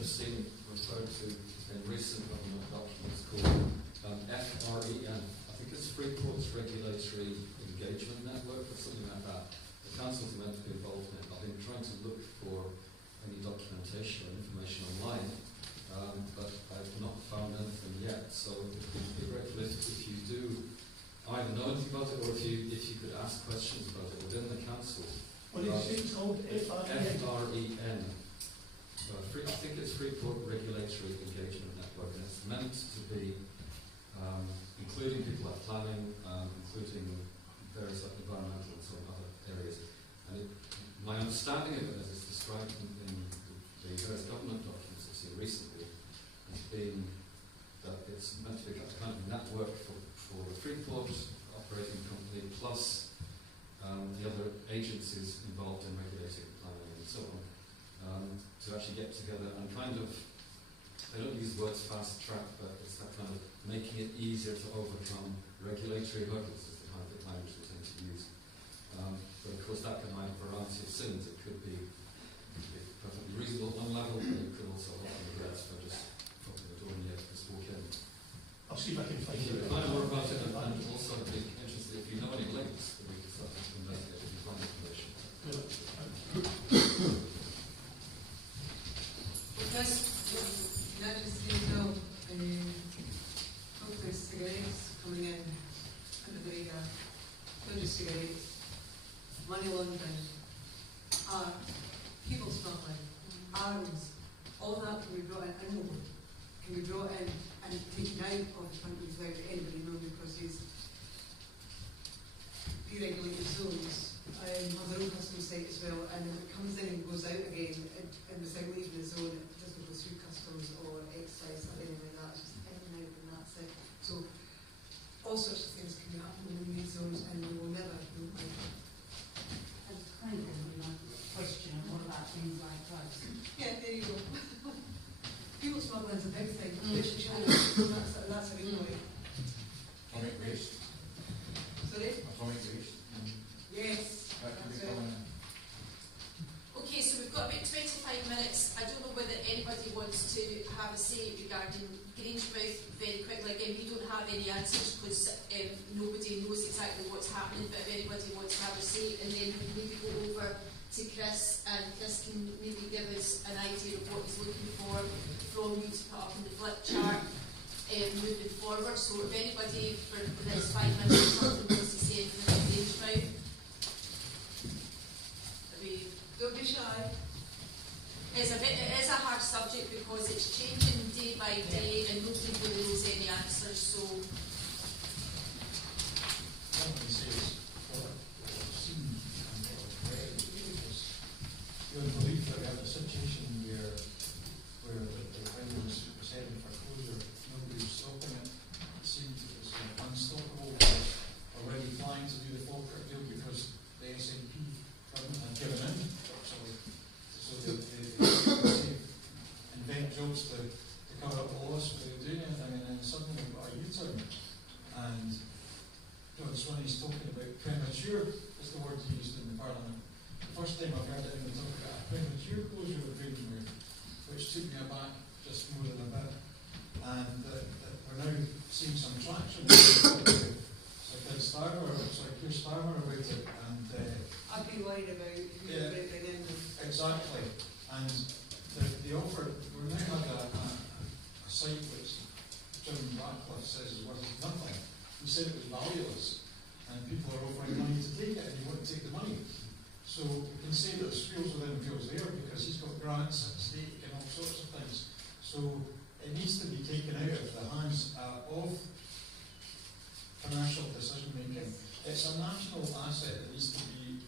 I've seen referred to in recent government documents called FREN. I think it's Freeport's Regulatory Engagement Network or something like that. The councils are meant to be involved in it. I've been trying to look for any documentation or information online, but I've not found anything yet. So it would be grateful if you do either know anything about it or if you could ask questions about it within the council. What did you say it's called? FREN. I think it's Freeport Regulatory Engagement Network, and it's meant to be including people like planning, including various like environmental and some other areas. And my understanding of it, as it's described in the various government documents I've seen recently, has been that it's meant to be a kind of network for the Freeport operating company plus the other agencies involved in regulating planning and so on, to actually get together and kind of, they don't use the words fast track, but it's that kind of making it easier to overcome regulatory hurdles is the kind of language they tend to use. But of course that can have a variety of sins. It could be perfectly reasonable at one level, but it could also offer regrets for just opening the door and you have to just walk in. I'll see if I can find If you it. find more about it, and also I'd be interested if you know any links that we could start to investigate if you find information. Because, can I just say, hope there's cigarettes coming in under the radar, not just cigarettes, money laundering, people smuggling, arms, all that can be brought in, I know, can be brought in and taken out of the country without anybody knowing, because these deregulated zones have their own customs site as well, and if it comes in and goes out again and without leaving the zone, it doesn't go through customs or excise or anything like that, it's just in and out and that's it. So all sorts of things can be happening in these zones and we will never know about it. That's kind of my question, and what about things like drugs? Yeah, there you go. People smuggling is a big thing, which that's a real way. Atomic waste. Sorry? Atomic waste. Yes. That can be That's right. coming in. Okay, so we've got about 25 minutes. I don't know whether anybody wants to have a say regarding Grangemouth very quickly. Again, we don't have any answers because nobody knows exactly what's happening, but if anybody wants to have a say, and then we maybe go over to Chris, and Chris can maybe give us an idea of what he's looking for from you to put up in the flip chart moving forward. So if anybody for the next 5 minutes or something wants to say anything about Grangemouth, don't be shy. it is a hard subject because it's changing day by day and nobody really knows any answers. So What I can say is what I've seen and what I've read is your belief that we have a situation where the island was heading for closure, nobody was stopping it. It seemed it was unstoppable. They were already flying to do the FALKIRK deal because the SNP government had given in. So they invent jobs to cover up the loss without doing anything, and then suddenly we've got a U-turn. And it's when he's talking about premature, is the word he used in the Parliament. The first time I've heard anyone talk about a premature closure of Grangemouth, which took me aback just more than a bit. And we're now seeing some traction. Keir Starmer about it, and I'd be worried about who you're going to bring in. exactly. And the offer, we're now having a site which Jim Ratcliffe says is worth nothing. He said it was valueless, and people are offering money to take it, and you want to take the money. So we can say that there's feels within feels there because he's got grants at stake and all sorts of things. So it needs to be taken out of the hands of commercial decision making. It's a national asset that needs to be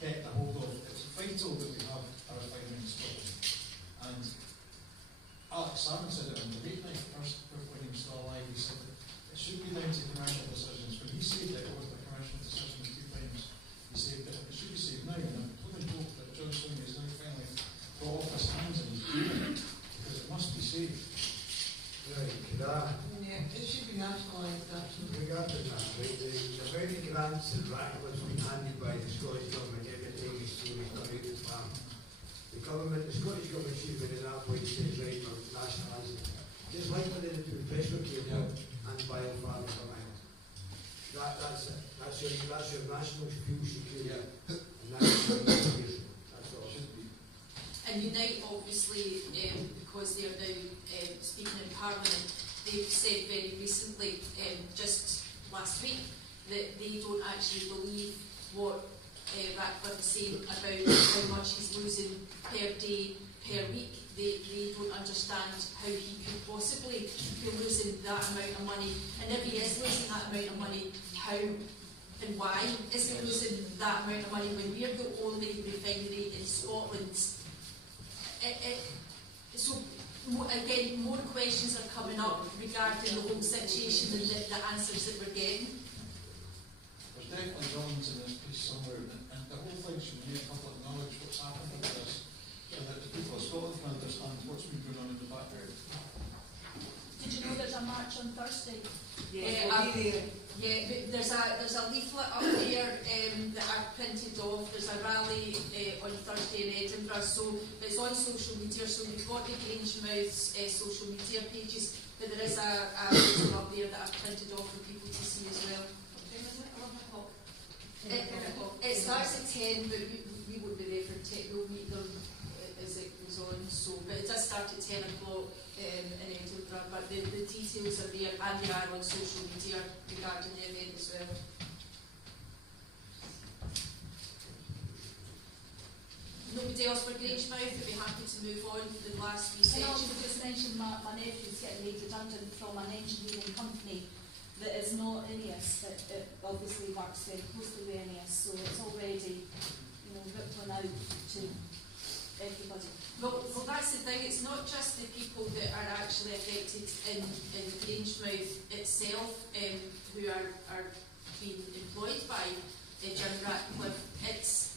kept a hold of. It's vital that we have a refinery in Scotland. And Alex Salmon said it on debate night, first when he was still alive, he said that it should be down to commercial say. Right, could I, Yeah, it should be nationalised, actually. regarding that, right, the very grants and rackles been handed by the Scottish Government every time we see we come out of the farm. The government, the Scottish Government should be in that point says right for nationalising. Just like when they do Presbyterian and biofarms for mine. That's it. That's your national fuel security. And that's all. And Unite, obviously, because they are now speaking in Parliament, they've said very recently, just last week, that they don't actually believe what Ratcliffe is saying about how much he's losing per day, per week. They don't understand how he could possibly be losing that amount of money. And if he is losing that amount of money, how and why is he losing that amount of money when we're the only refinery in Scotland? So, again, more questions are coming up regarding the whole situation and the answers that we're getting. There's definitely wrongs in this piece somewhere, and the whole thing should make public knowledge what's happened with this, so that the people of Scotland can understand what's been going on in the background. Did you know there's a march on Thursday? There's a leaflet up there that I've printed off. There's a rally on Thursday in Edinburgh, so it's on social media. So you've got the Grangemouth's social media pages, but there is a leaflet up there that I've printed off for people to see as well. It starts at 10, but we won't be there for 10. We'll meet them as it goes on. So, but it does start at 10 o'clock in Edinburgh. But the details are there, and they are on social media regarding the event as well. Nobody else for Grangemouth? Would be happy to move on to the last wee Can I section. also just mention my nephew's getting made redundant from an engineering company that is not INEOS, that obviously works very closely with INEOS, so it's already, rippling out to everybody. Well, that's the thing. It's not just the people that are actually affected in Grangemouth itself who are being employed by Jim Ratcliffe. It's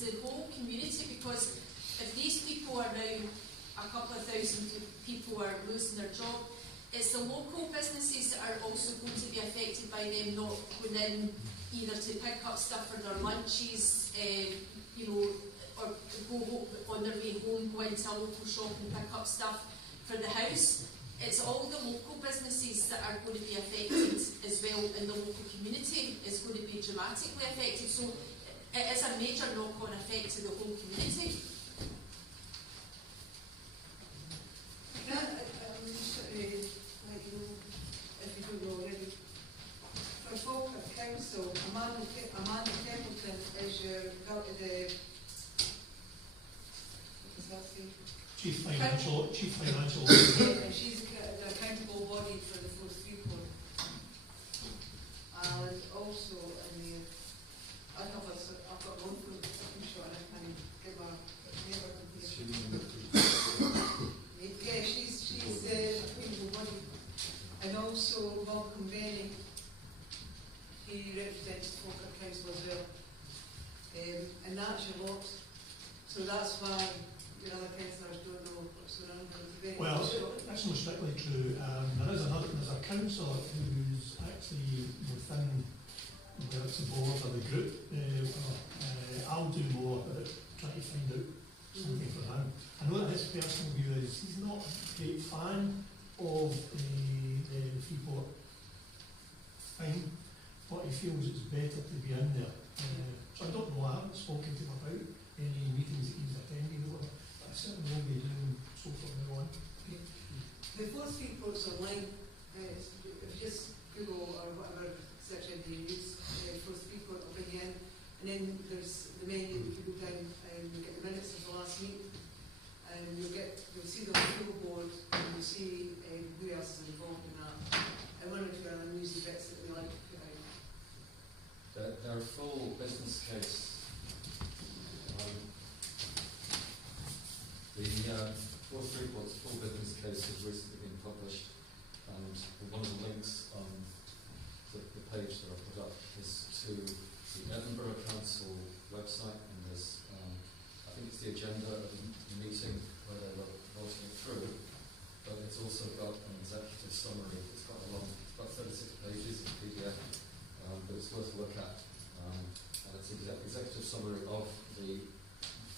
the whole community, because if these people are now, a couple of thousand people are losing their job, it's the local businesses that are also going to be affected by them not going in either to pick up stuff for their lunches, or go on their way home, go into a local shop and pick up stuff for the house. It's all the local businesses that are going to be affected as well, and the local community is going to be dramatically affected. So it is a major knock-on effect to the whole community. If you don't know already, for FALKIRK Council, Amanda Templeton is Chief Financial and she's the accountable body for the FREEPORT. And also, I've got one for the shot, and I can give a neighbour. Yeah, she's the accountable body. And also Malcolm Benny, he represents FALKIRK Council as well. And that's your lot. So that's why your other councillors don't know what's going on with the event. Well, that's not strictly true. There's a councillor who's actually within, whether it's the board or the group. I'll do more about trying to find out something for him. I know that his personal view is he's not a great fan of the FREEPORT thing, but he feels it's better to be in there. So I don't know, I haven't spoken to him about any meetings that he's attending or whatever, but I certainly will be doing so from now on. The fourth FREEPORT's online. If you just Google or whatever search engine you use, fourth FREEPORT will bring you in. And then there's the menu. If you go down and you get the minutes of the last meeting, and you'll see the full board, and you'll see who else is involved in that. And one or two other newsy bits that we like to put out. Their full business case. The fourth FREEPORT's full business case has recently been published, and one of the links on the page that I put up is to the Edinburgh Council website, and there's, I think it's the agenda of the meeting where they were voting it through. But it's also got an executive summary. It's quite a long, it's about 36 pages of PDF, but it's worth a look at. And it's an executive summary of the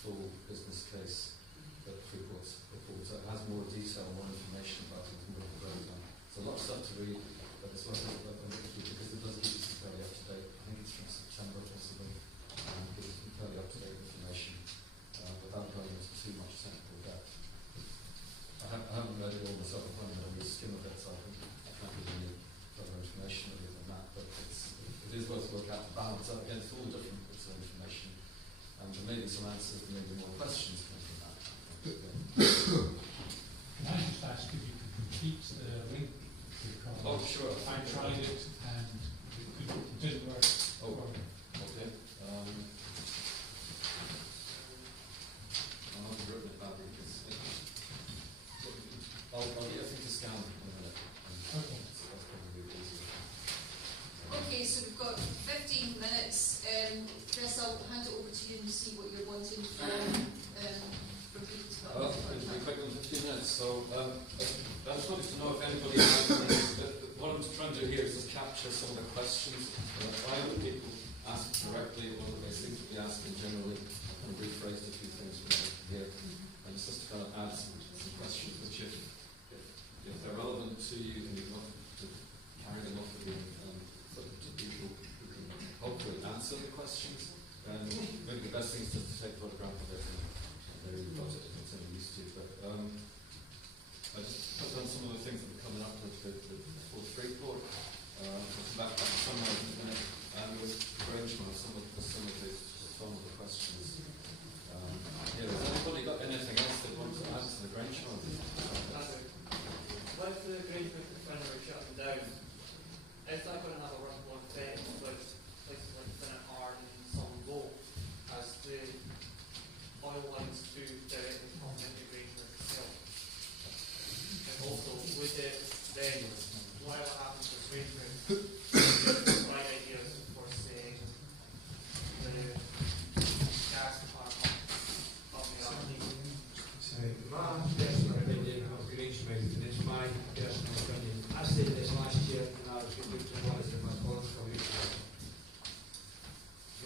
full business case that Freeport's report. So it has more detail, more information about it, more breakdown. So a lot of stuff to read, but it's worth a look at because it does give you some fairly up-to-date, I think it's from September possibly, gives you some fairly up-to-date information without going into too much technical depth. I haven't read it all myself, I've only had a skim of it, so I can't give any further information other than that, but it is worth a look at, balance up against all different bits of information, and there may be some answers, there may be more questions coming from that. Can I just ask if you could repeat the link? Because oh, sure. I tried it and it didn't work. Oh, okay. I haven't written it badly because I'll get a thing to scan in a minute. Okay. So that's probably easier. Okay, so we've got 15 minutes. Chris, I'll hand it over to you and see what you're wanting from people to talk about. It'll be quick in 15 minutes. So I just wanted to know if anybody has any, what I'm trying to do here is just capture some of the questions that either people ask directly or that they seem to be asking generally. I've kind of rephrased a few things from here. And it's just to kind of add some questions which if they're relevant to you and you want to carry them off again and put them to people who can hopefully answer the questions, then maybe the best thing is just to take a photograph of it and there you've got it if it's any use to you. But I just put down some of the things that are coming up with Freeport. I'll come back to summarize in a minute. And with arrangement of some of the questions. Has anybody got anything else they want to add to the Grange one? With the Grange refinery shutting down, is that going to have a ripple effect with places like Finnet Hard and some low as the oil lines do directly come into Grange itself? And also, with it then, whatever happens with Grange, right ideas for saying the gas department coming up. My personal opinion of Grangemouth, and it's my personal opinion, I said this last year when I was going to one of my political research.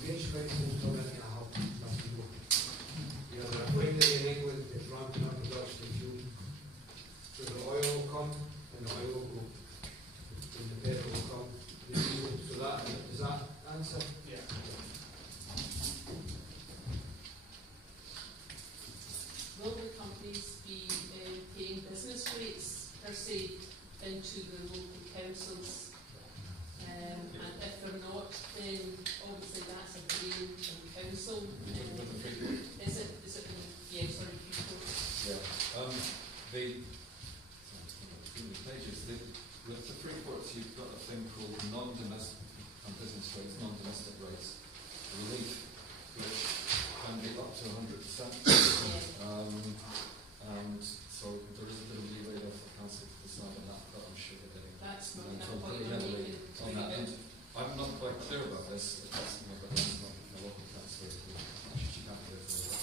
Grangemouth will come in a hub, nothing more. You have a refinery in England that's ramping up production of fuel. So the oil will come, and the oil will go. And the petrol will come. So that, does that answer? Yeah. Will the companies be paying business rates per se into the local councils? And if they're not, then obviously that's a drain on council. Is it yeah, sorry, Yeah. With the Freeports, you've got a thing called non-domestic business rates, non-domestic rates relief, which can be up to 100%. And so there is a bit of leeway there for council to decide on that, but I'm sure they're getting that's not and enough so point pretty in heavily making on that end. I'm not quite clear about this. That's not a local councillor who actually she can't go for it.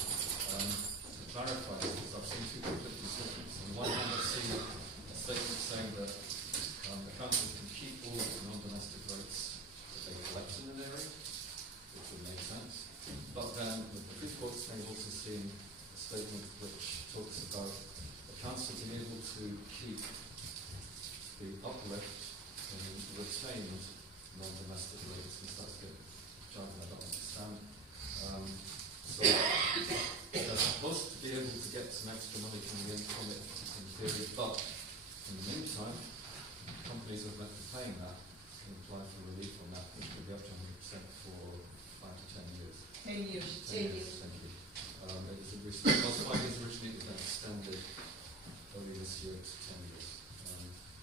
To clarify this, because I've seen two conflicting statements. On one hand, I've seen a statement saying that the council can keep all of the non-domestic rates that they collect in an area, which would make sense. But then with the Freeports, they've also seen a statement which talks about the council being able to keep the uplift in retained non-domestic rates, and that's the jargon I don't understand. So they're supposed to be able to get some extra money coming in from it in theory, but in the meantime, companies that are paying that can apply for relief on that, which could be up to 100% for 5 to 10 years. 10 years. 10 years. It was 5 years originally, it was then extended early this year to 10 years.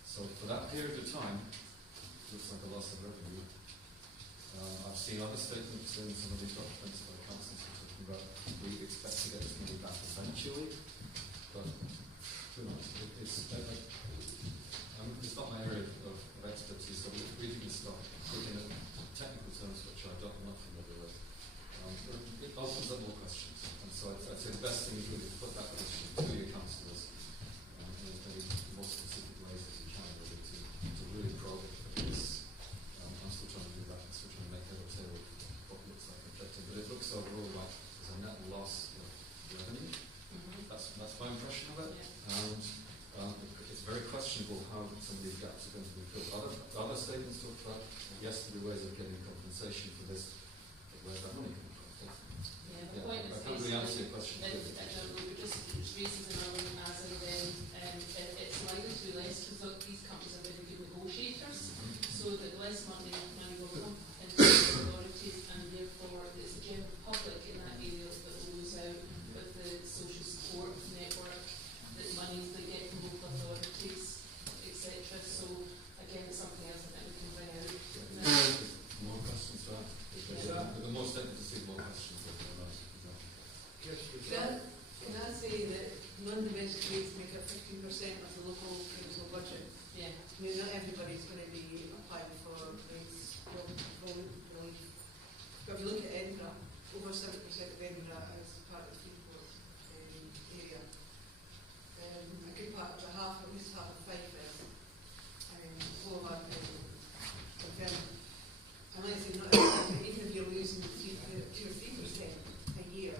So for that period of time, looks like a loss of revenue. I've seen other statements in some of these documents by councils talking about we expect to get this money back eventually, but who knows? It's not my area of expertise, so reading this stuff, looking at technical terms which I'm not familiar with, it opens up more questions. And so I'd say the best thing is really to put that question to your councillors in as many most ways of getting compensation for this, but where's that money coming from? Yeah, the Yeah, point I is can't really answer your question. It raises another as and then it's likely to be less because these companies are very good negotiators, so that less money will come into the authorities, and therefore it's the general public in that area that will lose out with the social support network, the money they get from local authorities, etc. So again, it's something else that we can bring out. More questions to ask. The most likely to see more questions than there are. Can I say that non-domestic rates make up 15% of the local council budget? Yeah. I mean, not everybody's going to be applying for rates. But if you look at Edinburgh, over 70% of Edinburgh is part of the FREEPORT area. A good part of at least half of Fife is. All of our and like I say, not everybody, even if you're losing 2 or 3% a year,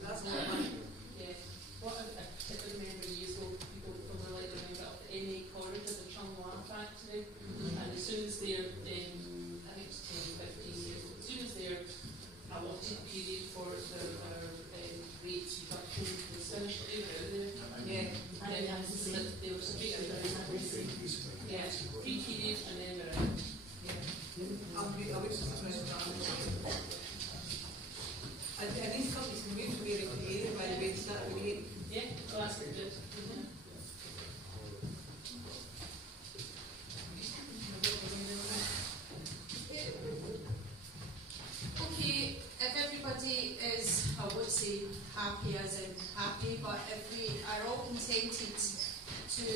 that's a lot of money. Yeah. What I typically remember years ago, people were like remember up the M8 corridor, the Chungwa factory, and as soon as they're, I think it's 10, 15 years, as soon as they're allotted period for their rates reduction was finished, they were out there. Yeah. They were straight out there. Yeah, free period and then they're out. And these companies can move from area to area, by the way, it's not great. Yeah, so that's good. Okay, if everybody is, I would say happy as in happy, but if we are all contented to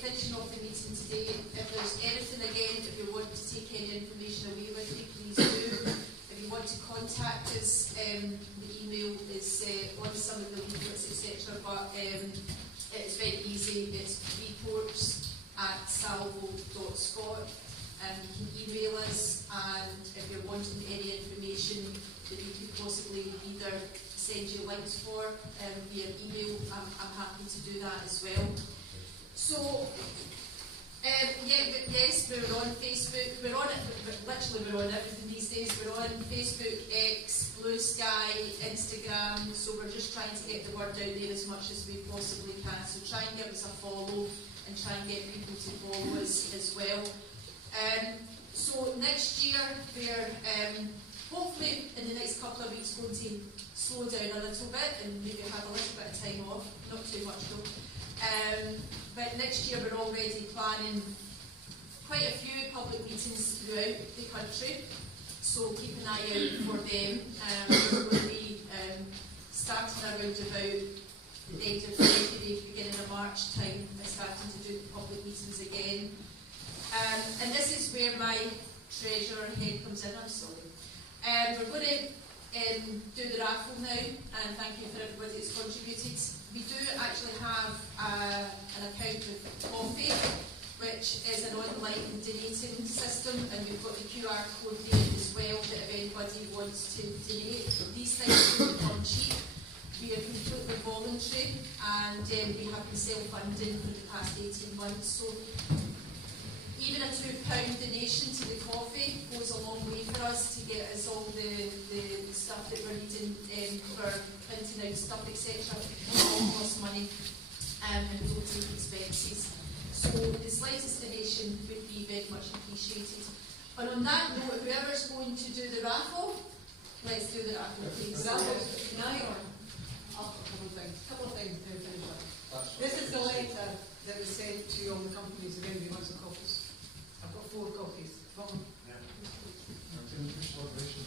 finishing off the meeting today, if there's anything again, if you want to take any information away with you, please do. If you want to contact us, the email is on some of the leaflets, etc. But it's very easy. It's reports@salvo.scot. You can email us, and if you're wanting any information that you could possibly either send you links for via email, I'm happy to do that as well. So, yes, we're on Facebook. We're on it. Literally, we're on everything these days. We're on Facebook, X, Blue Sky, Instagram. So we're just trying to get the word out there as much as we possibly can. So try and give us a follow, and try and get people to follow us as well. So next year, we're hopefully in the next couple of weeks going to slow down a little bit and maybe have a little bit of time off. Not too much though. But next year we're already planning quite a few public meetings throughout the country, so keep an eye out for them. We're going to be starting around about the end of February, beginning of March time, starting to do the public meetings again. And this is where my treasurer head comes in, I'm sorry. We're going to do the raffle now, and thank you for everybody that's contributed. We do actually have an account with Coffee, which is an online donating system, and we've got the QR code there as well, that if anybody wants to donate. These things don't become cheap. We are completely voluntary, and we have been self-funding for the past 18 months. So even a £2 donation to the coffee goes a long way for us to get us all the stuff that we're needing for printing out stuff, etc. It all costs money and we don't take expenses. So the slightest donation would be very much appreciated. And on that note, whoever's going to do the raffle, let's do the raffle, please. Can I a couple of things to finish up. This is the letter that was sent to all the companies if anybody wants a copy. I've got 4 copies. I think this moderation,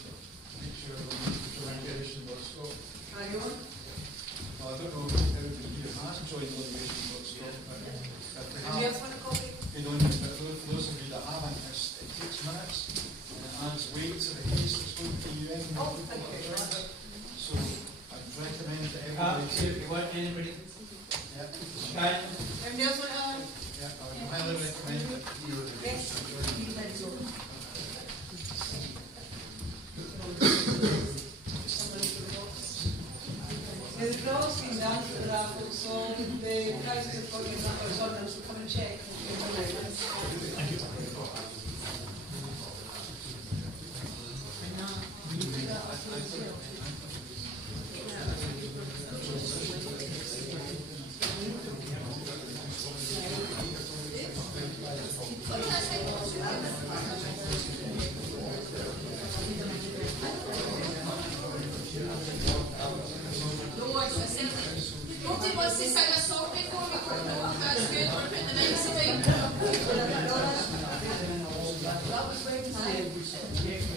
make sure moderation.scot. Carry on. Well, I don't know if everybody here has joined moderation.scot, but if they have, you have a copy? You don't, but for those of you that haven't, it takes minutes, and it adds weight to the case that's going to be in. Oh, thank you. So I'd recommend that everybody... If you want anybody... Yeah. Everybody else want to... Yeah, I would highly recommend that you The draw's been done for the raffle, so the prizes have got your numbers on them, so come and check. Thank you. the end, we said, yeah,